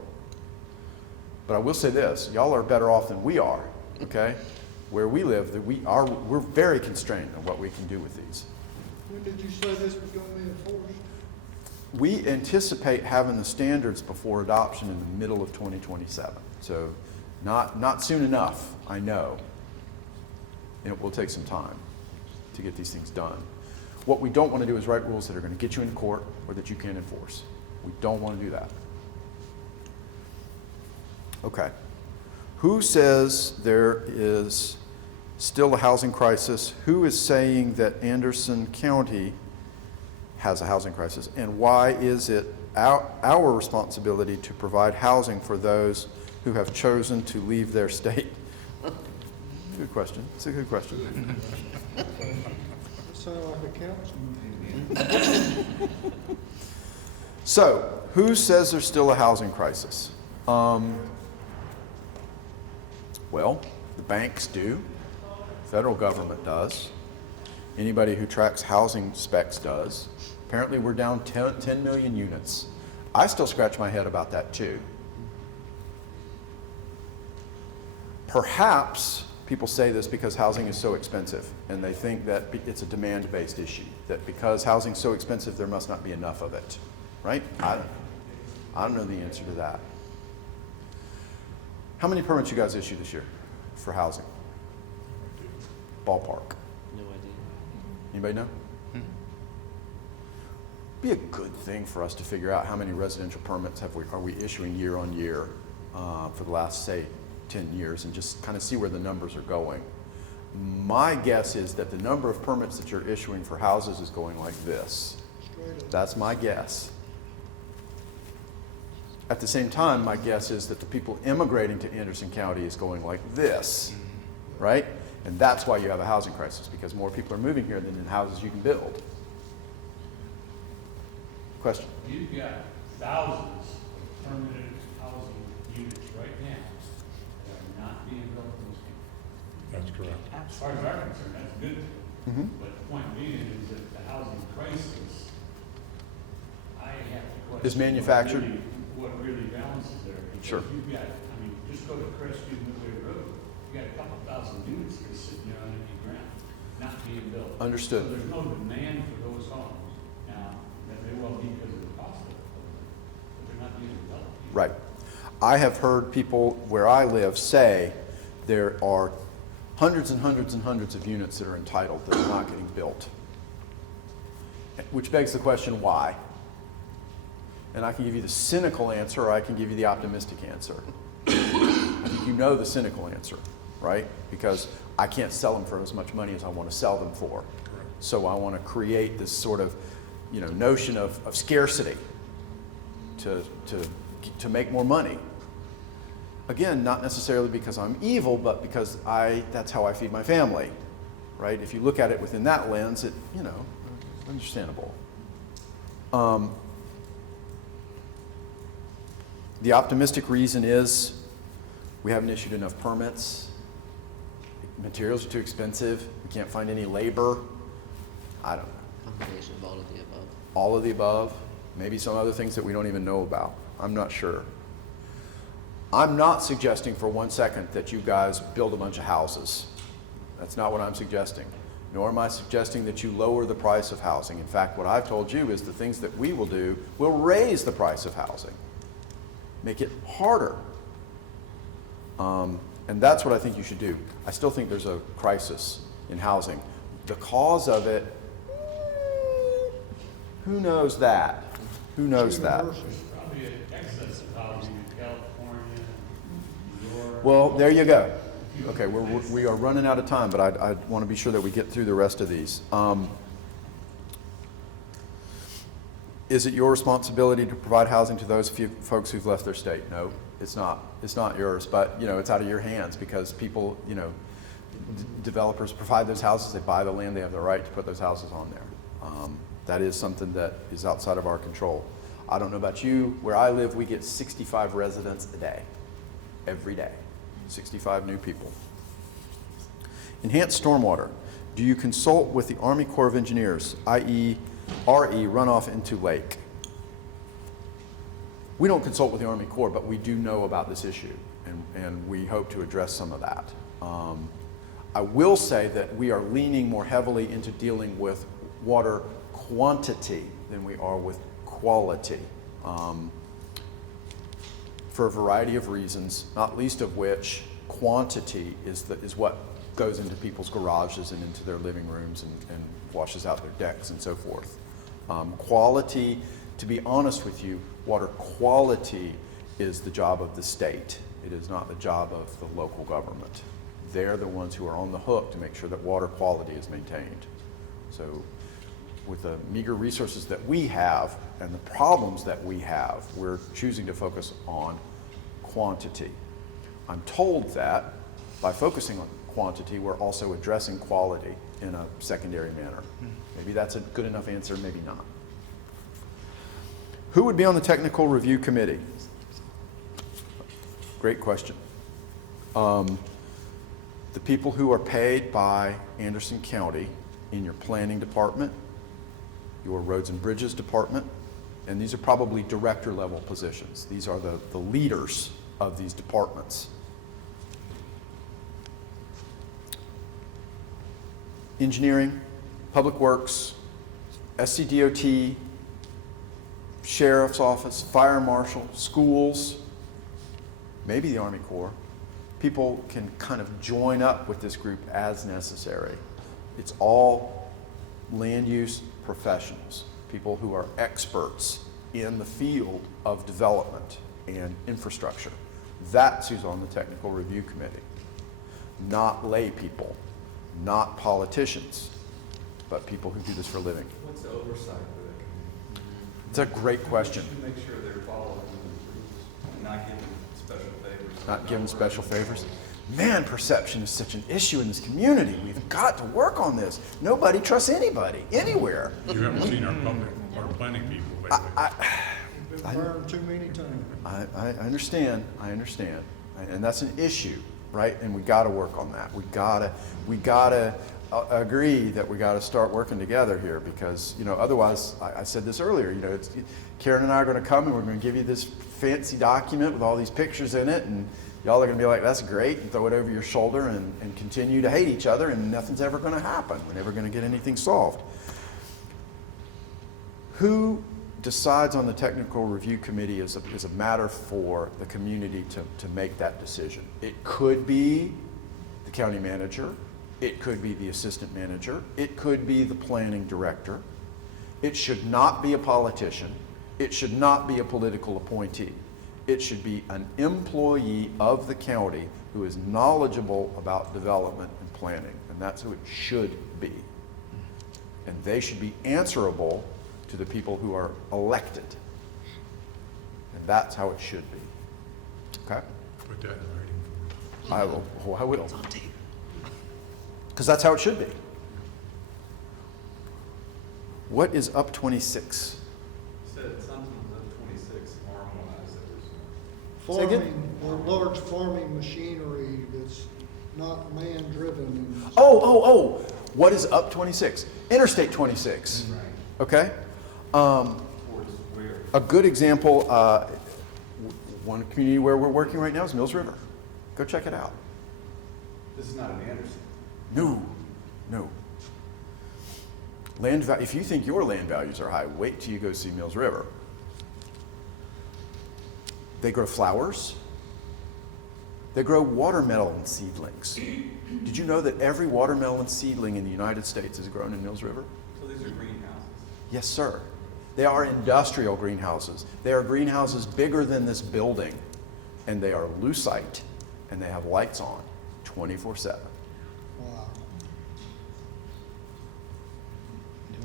but I will say this, y'all are better off than we are, okay? Where we live, we're very constrained on what we can do with these. When did you say this was gonna be enforced? We anticipate having the standards before adoption in the middle of 2027. So not soon enough, I know. And it will take some time to get these things done. What we don't want to do is write rules that are going to get you in court or that you can't enforce. We don't want to do that. Okay. Who says there is still a housing crisis? Who is saying that Anderson County has a housing crisis? And why is it our responsibility to provide housing for those who have chosen to leave their state? Good question. It's a good question. That sound like a councilman. So, who says there's still a housing crisis? Well, the banks do. Federal government does. Anybody who tracks housing specs does. Apparently we're down 10 million units. I still scratch my head about that too. Perhaps people say this because housing is so expensive and they think that it's a demand-based issue, that because housing's so expensive there must not be enough of it, right? I don't know the answer to that. How many permits you guys issued this year for housing? Ballpark. No idea. Anybody know? Be a good thing for us to figure out how many residential permits are we issuing year on year for the last, say, 10 years and just kind of see where the numbers are going. My guess is that the number of permits that you're issuing for houses is going like this. That's my guess. At the same time, my guess is that the people immigrating to Anderson County is going like this, right? And that's why you have a housing crisis, because more people are moving here than in houses you can build. Question? You've got thousands of permanent housing units right now that are not being built in this county. That's correct. As far as I'm concerned, that's good. But the point being is that the housing crisis, I have to question. Is manufactured? What really balances there. Sure. Because you've got, I mean, just go to Crestview Midway Road, you got a couple thousand units that are sitting there on empty ground, not being built. Understood. So there's no demand for those homes. Now, that may well be because of the cost of it, but they're not being developed. Right. I have heard people where I live say there are hundreds and hundreds and hundreds of units that are entitled that are not getting built. Which begs the question, why? And I can give you the cynical answer or I can give you the optimistic answer. I think you know the cynical answer, right? Because I can't sell them for as much money as I want to sell them for. So I want to create this sort of, notion of scarcity to make more money. Again, not necessarily because I'm evil, but because that's how I feed my family, right? If you look at it within that lens, understandable. The optimistic reason is we haven't issued enough permits. Materials are too expensive. We can't find any labor. I don't know. Combination of all of the above. All of the above. Maybe some other things that we don't even know about. I'm not sure. I'm not suggesting for 1 second that you guys build a bunch of houses. That's not what I'm suggesting. Nor am I suggesting that you lower the price of housing. In fact, what I've told you is the things that we will do will raise the price of housing. Make it harder. And that's what I think you should do. I still think there's a crisis in housing. The cause of it, who knows that? Who knows that? Probably an excess of housing you've got Well, there you go. Okay, we are running out of time, but I want to be sure that we get through the rest of these. Is it your responsibility to provide housing to those few folks who've left their state? No, it's not. It's not yours, but it's out of your hands because people, developers provide those houses, they buy the land, they have the right to put those houses on there. That is something that is outside of our control. I don't know about you, where I live, we get 65 residents a day, every day, 65 new people. Enhanced stormwater. Do you consult with the Army Corps of Engineers, i.e. RE runoff into lake? We don't consult with the Army Corps, but we do know about this issue, and we hope to address some of that. I will say that we are leaning more heavily into dealing with water quantity than we are with quality, for a variety of reasons, not least of which quantity is what goes into people's garages and into their living rooms and washes out their decks and so forth. Quality, to be honest with you, water quality is the job of the state. It is not the job of the local government. They're the ones who are on the hook to make sure that water quality is maintained. So with the meager resources that we have and the problems that we have, we're choosing to focus on quantity. I'm told that by focusing on quantity, we're also addressing quality in a secondary manner. Maybe that's a good enough answer, maybe not. Who would be on the technical review committee? Great question. The people who are paid by Anderson County in your planning department, your roads and bridges department, and these are probably director level positions. These are the leaders of these departments. Engineering, Public Works, SCDOT, Sheriff's Office, Fire Marshal, schools, maybe the Army Corps. People can kind of join up with this group as necessary. It's all land use professionals, people who are experts in the field of development and infrastructure. That's who's on the technical review committee. Not lay people, not politicians, but people who do this for a living. What's the oversight for that committee? It's a great question. To make sure they're following the rules and not giving special favors. Not given special favors. Man, perception is such an issue in this community. We've got to work on this. Nobody trusts anybody, anywhere. You haven't seen our planning people lately. Been burned too many times. I understand. And that's an issue, right? And we got to work on that. We gotta agree that we got to start working together here because, otherwise, I said this earlier, Karen and I are going to come and we're going to give you this fancy document with all these pictures in it, and y'all are going to be like, that's great, and throw it over your shoulder and continue to hate each other, and nothing's ever going to happen. We're never going to get anything solved. Who decides on the technical review committee is a matter for the community to make that decision. It could be the county manager. It could be the assistant manager. It could be the planning director. It should not be a politician. It should not be a political appointee. It should be an employee of the county who is knowledgeable about development and planning, and that's who it should be. And they should be answerable to the people who are elected. And that's how it should be. Okay? Put that in writing for me. I will. Oh, I will. Because that's how it should be. What is up 26? Said something of 26 farm-wise that was. Say again? Farming, or large farming machinery that's not man-driven. and- Oh. What is up 26? Interstate 26. Right. Okay? Towards where? A good example, one community where we're working right now is Mills River. Go check it out. This is not an Anderson. No. If you think your land values are high, wait till you go see Mills River. They grow flowers. They grow watermelon seedlings. Did you know that every watermelon seedling in the United States is grown in Mills River? So these are greenhouses. Yes, sir. They are industrial greenhouses. They are greenhouses bigger than this building, and they are lucite. and they have lights on 24/7. Wow.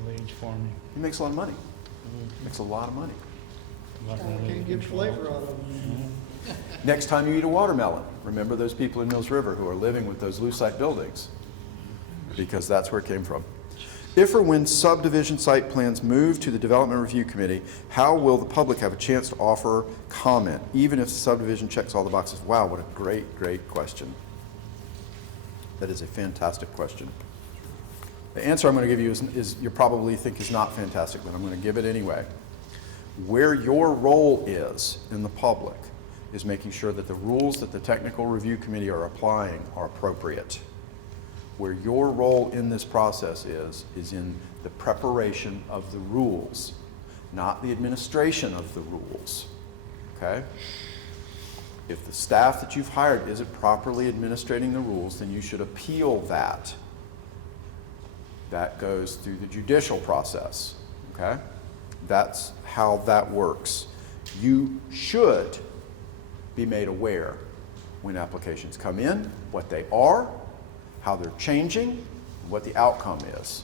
New age farming. He makes a lot of money. Makes a lot of money. Can't get flavor out of them. Next time you eat a watermelon, remember those people in Mills River who are living with those lucite buildings, because that's where it came from. If or when subdivision site plans move to the Development Review Committee, how will the public have a chance to offer comment, even if the subdivision checks all the boxes? Wow, what a great, great question. That is a fantastic question. The answer I'm going to give you is you probably think is not fantastic, but I'm going to give it anyway. Where your role is in the public is making sure that the rules that the Technical Review Committee are applying are appropriate. Where your role in this process is in the preparation of the rules, not the administration of the rules, okay? If the staff that you've hired isn't properly administrating the rules, then you should appeal that. That goes through the judicial process, okay? That's how that works. You should be made aware when applications come in, what they are, how they're changing, what the outcome is.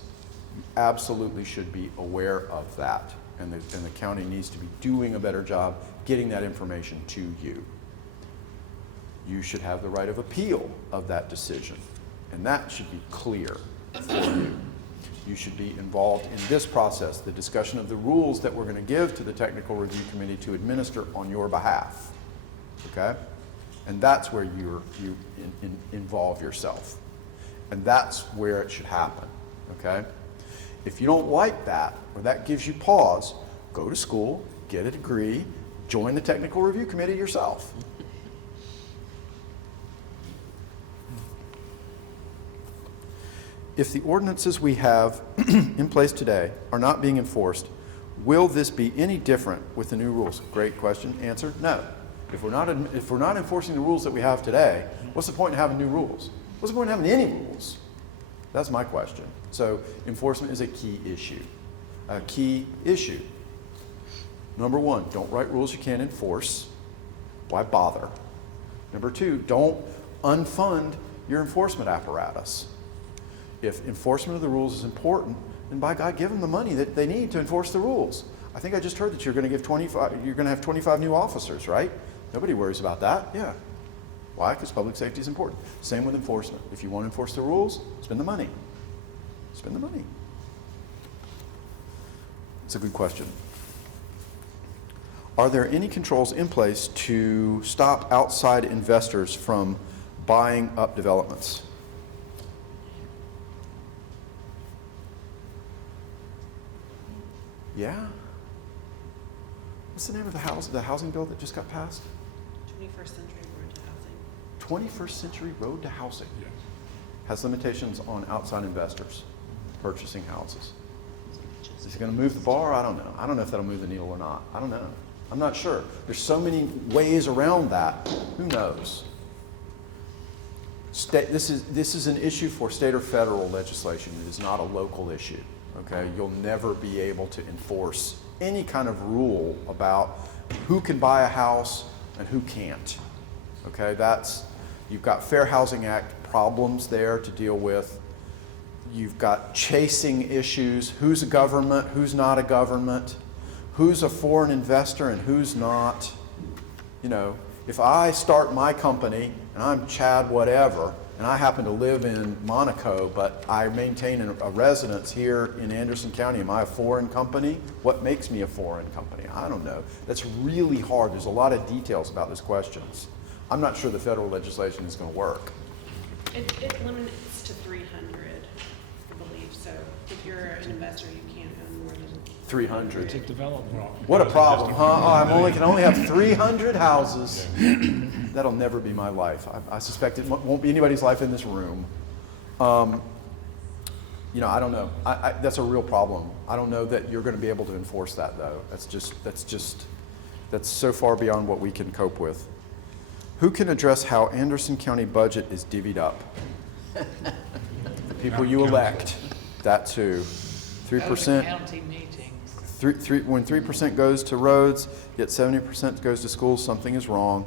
You absolutely should be aware of that. And the county needs to be doing a better job getting that information to you. You should have the right of appeal of that decision. And that should be clear for you. You should be involved in this process, the discussion of the rules that we're going to give to the Technical Review Committee to administer on your behalf. Okay? And that's where you involve yourself. And that's where it should happen. Okay? If you don't like that, or that gives you pause, go to school, get a degree, join the Technical Review Committee yourself. If the ordinances we have in place today are not being enforced, will this be any different with the new rules? Great question. Answer, no. If we're not enforcing the rules that we have today, what's the point in having new rules? What's the point in having any rules? That's my question. So enforcement is a key issue. A key issue. Number one, don't write rules you can't enforce. Why bother? Number two, don't unfund your enforcement apparatus. If enforcement of the rules is important, then by God, give them the money that they need to enforce the rules. I think I just heard that you're going to have 25 new officers, right? Nobody worries about that. Yeah. Why? Because public safety is important. Same with enforcement. If you want to enforce the rules, spend the money. Spend the money. It's a good question. Are there any controls in place to stop outside investors from buying up developments? Yeah. What's the name of the housing bill that just got passed? 21st Century Road to Housing. 21st Century Road to Housing. Yes. Has limitations on outside investors purchasing houses. Is it going to move the bar? I don't know. I don't know if that'll move the needle or not. I don't know. I'm not sure. There's so many ways around that. Who knows? This is an issue for state or federal legislation. It is not a local issue. Okay, you'll never be able to enforce any kind of rule about who can buy a house and who can't. Okay, you've got Fair Housing Act problems there to deal with. You've got chasing issues. Who's a government? Who's not a government? Who's a foreign investor and who's not? You know, if I start my company and I'm Chad whatever, and I happen to live in Monaco, but I maintain a residence here in Anderson County, am I a foreign company? What makes me a foreign company? I don't know. That's really hard. There's a lot of details about those questions. I'm not sure the federal legislation is going to work. It limits to 300, I believe. So if you're an investor, you can't own more than 300. To develop. What a problem, huh? Oh, I can only have 300 houses. That'll never be my life. I suspect it won't be anybody's life in this room. You know, I don't know. That's a real problem. I don't know that you're going to be able to enforce that, though. That's so far beyond what we can cope with. Who can address how Anderson County budget is divvied up? The people you elect. That too. 3%. County meetings. When 3% goes to roads, yet 70% goes to schools, something is wrong.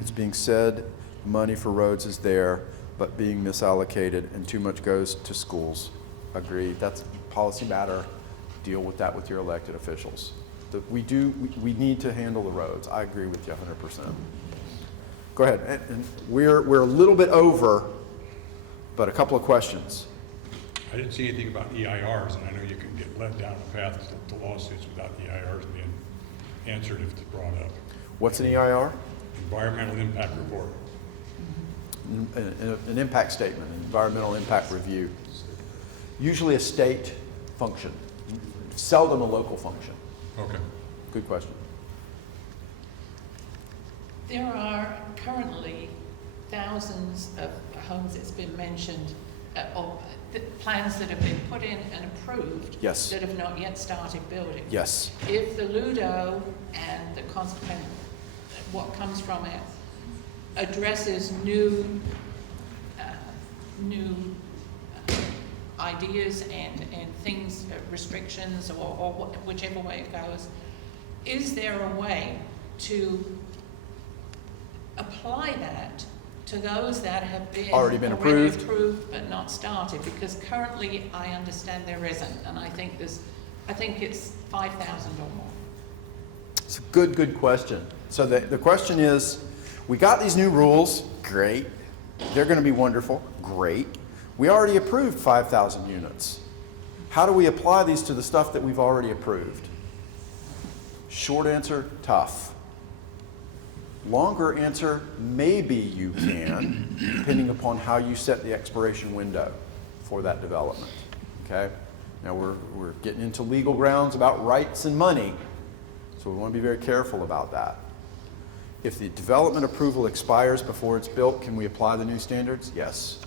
It's being said money for roads is there, but being misallocated and too much goes to schools. Agreed, that's a policy matter. Deal with that with your elected officials. We need to handle the roads. I agree with you 100%. Go ahead, and we're a little bit over, but a couple of questions. I didn't see anything about EIRs, and I know you can get led down a path to lawsuits without EIRs being answered if it's brought up. What's an EIR? Environmental impact report. An impact statement, an environmental impact review. Usually a state function, seldom a local function. Okay. Good question. There are currently thousands of homes, it's been mentioned, of plans that have been put in and approved. Yes. That have not yet started building. Yes. If the LUDO and the consequent, what comes from it, addresses new ideas and things, restrictions, or whichever way it goes, is there a way to apply that to those that have been Already been approved? but not started? Because currently I understand there isn't, and I think it's 5,000 or more. It's a good question. So the question is, we got these new rules, great. They're going to be wonderful, great. We already approved 5,000 units. How do we apply these to the stuff that we've already approved? Short answer, tough. Longer answer, maybe you can, depending upon how you set the expiration window for that development, okay? Now we're getting into legal grounds about rights and money, so we want to be very careful about that. If the development approval expires before it's built, can we apply the new standards? Yes.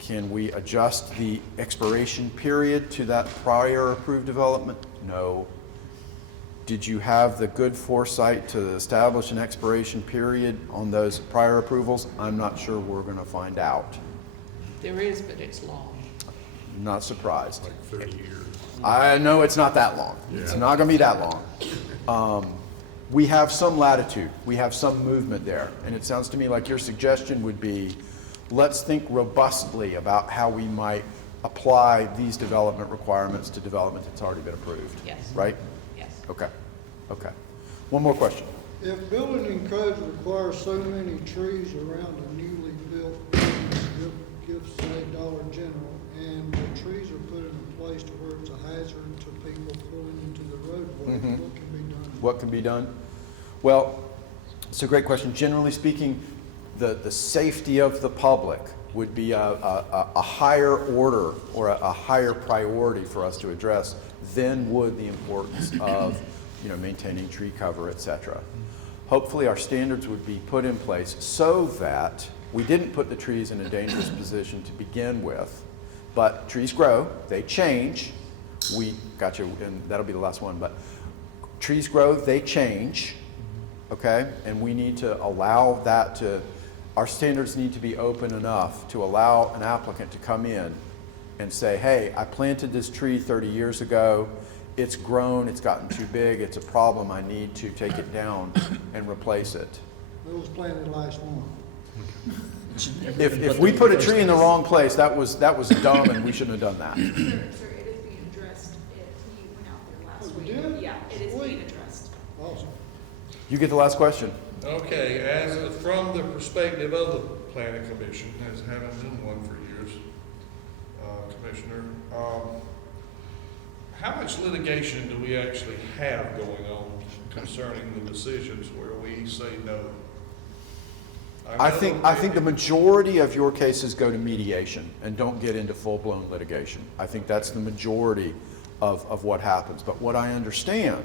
Can we adjust the expiration period to that prior approved development? No. Did you have the good foresight to establish an expiration period on those prior approvals? I'm not sure. We're going to find out. There is, but it's long. Not surprised. Like 30 years. I know it's not that long. It's not going to be that long. We have some latitude. We have some movement there. And it sounds to me like your suggestion would be, let's think robustly about how we might apply these development requirements to development that's already been approved. Yes. Right? Yes. Okay. Okay. One more question. If building and codes require so many trees around a newly built building, give say Dollar General, and the trees are put in a place to where it's a hazard to people pulling into the roadway, Mhm. what can be done? What can be done? Well, it's a great question. Generally speaking, the safety of the public would be a higher order or a higher priority for us to address than would the importance of maintaining tree cover, etc. Hopefully our standards would be put in place so that we didn't put the trees in a dangerous position to begin with, but trees grow, they change. We got you, and that'll be the last one, but trees grow, they change, okay? And we need to allow that our standards need to be open enough to allow an applicant to come in and say, hey, I planted this tree 30 years ago, it's grown, it's gotten too big, it's a problem, I need to take it down and replace it. It was planted last month. If we put a tree in the wrong place, that was dumb and we shouldn't have done that. Sir, it is being addressed. He went out there last Oh, week. you did? Yeah, it is Sweet. being addressed. Awesome. You get the last question. Okay, as from the perspective of the planning commission, as having been one for years, Commissioner, how much litigation do we actually have going on concerning the decisions where we say no? I think the majority of your cases go to mediation and don't get into full-blown litigation. I think that's the majority of what happens. But what I understand,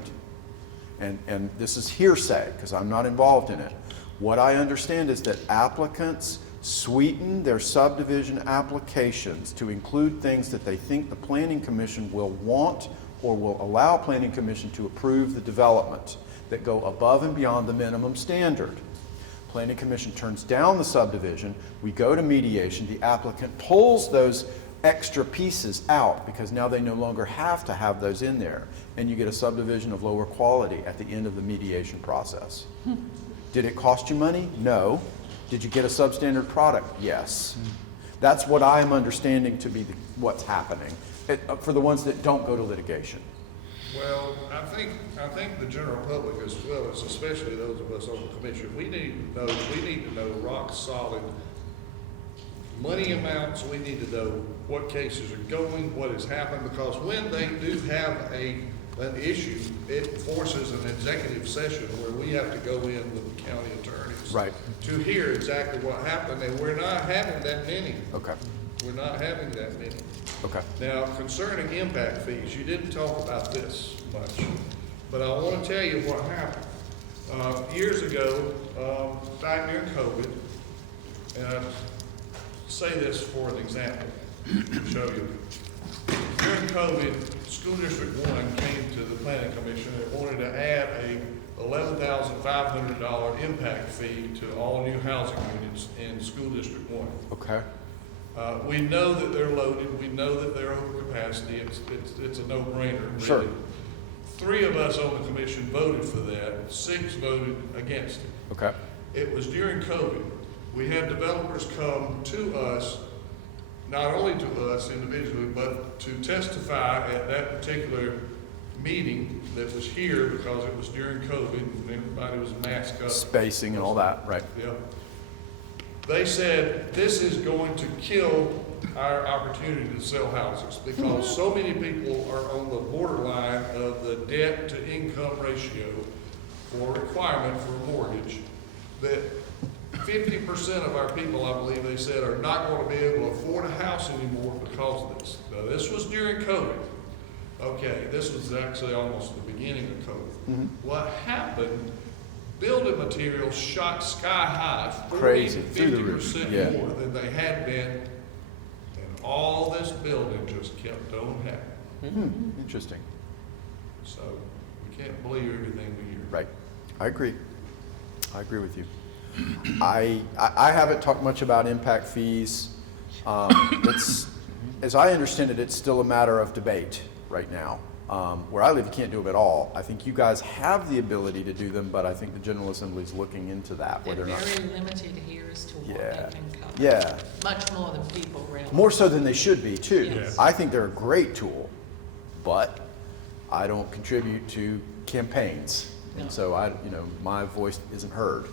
and this is hearsay because I'm not involved in it, what I understand is that applicants sweeten their subdivision applications to include things that they think the Planning Commission will want or will allow Planning Commission to approve the development that go above and beyond the minimum standard. Planning Commission turns down the subdivision, we go to mediation, the applicant pulls those extra pieces out because now they no longer have to have those in there, and you get a subdivision of lower quality at the end of the mediation process. Did it cost you money? No. Did you get a substandard product? Yes. That's what I'm understanding to be what's happening for the ones that don't go to litigation. Well, I think the general public as well as especially those of us on the commission, we need to know rock solid money amounts. We need to know what cases are going, what has happened, because when they do have an issue, it forces an executive session where we have to go in with the county attorneys. Right. To hear exactly what happened, and we're not having that many. Okay. We're not having that many. Okay. Now, concerning impact fees, you didn't talk about this much, but I want to tell you what happened. Years ago, back during COVID, and I say this for an example to show you. During COVID, School District 1 came to the Planning Commission and wanted to add a $11,500 impact fee to all new housing units in School District 1. Okay. We know that they're loaded, we know that they're over capacity, it's a no-brainer, really. Sure. 3 of us on the commission voted for that, 6 voted against it. Okay. It was during COVID. We had developers come to us, not only to us individually, but to testify at that particular meeting that was here because it was during COVID and everybody was masked up. Spacing and all that, right. Yeah. They said, this is going to kill our opportunity to sell houses because so many people are on the borderline of the debt to income ratio for requirement for a mortgage that 50% of our people, I believe they said, are not going to be able to afford a house anymore because of this. Now, this was during COVID. Okay, this was actually almost the beginning of COVID. Mm-hmm. What happened, building materials shot sky high, 40 Crazy, to through the roof, 50% yeah. more than they had been, and all this building just kept on happening. Interesting. So we can't believe everything we hear. Right. I agree. I agree with you. I haven't talked much about impact fees. It's, as I understand it, it's still a matter of debate right now. Where I live, you can't do them at all. I think you guys have the ability to do them, but I think the General Assembly is looking into that, They're whether or not. very limited here as to what Yeah. they can cover. Yeah. Much more than people realize. More so than they should be, too. Yes. I think they're a great tool, but I don't contribute to campaigns. No. And so my voice isn't heard.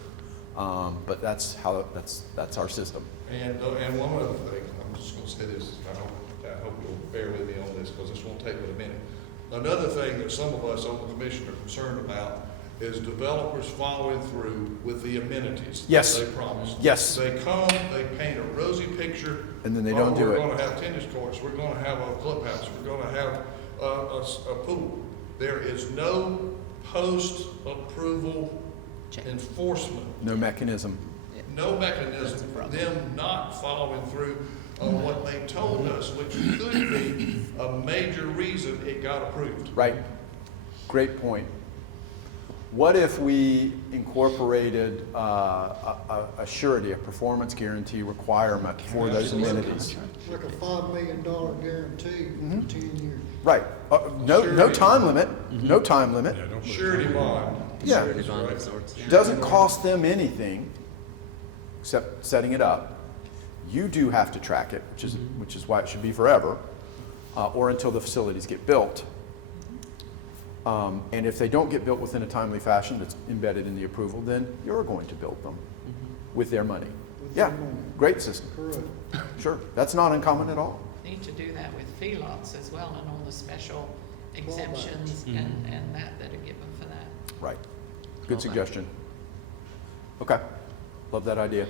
But that's our system. And one other thing, I'm just gonna say this, I hope you'll bear with me on this, because this won't take but a minute. Another thing that some of us on the commission are concerned about is developers following through with the amenities Yes. that they promised. Yes. They come, they paint a rosy picture. And then they don't do it. We're gonna have tennis courts, we're gonna have a clubhouse, we're gonna have a pool. There is no post-approval enforcement. No mechanism. No mechanism for them not following through on what they told us, which could be a major reason it got approved. Right. Great point. What if we incorporated a surety, a performance guarantee requirement for those amenities? Like a $5 million guarantee for 10 years. Right. No time limit. No time limit. Surety bond. Yeah. Surety bond of sorts, yeah. Doesn't cost them anything except setting it up. You do have to track it, which is why it should be forever, or until the facilities get built. And if they don't get built within a timely fashion that's embedded in the approval, then you're going to build them with their money. Yeah, great system. Correct. Sure, that's not uncommon at all. Need to do that with feedlots as well and all the special exemptions and that are given for that. Right. Good suggestion. Okay, love that idea.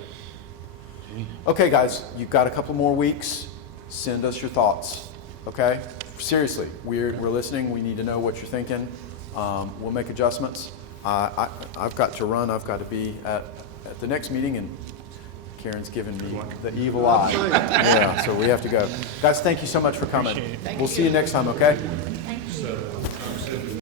Okay, guys, you've got a couple more weeks. Send us your thoughts, okay? Seriously, we're listening. We need to know what you're thinking. We'll make adjustments. I've got to run. I've got to be at the next meeting, and Karen's giving me the evil eye. Yeah, so we have to go. Guys, thank you so much for coming. Appreciate it. Thank We'll see you next time, okay?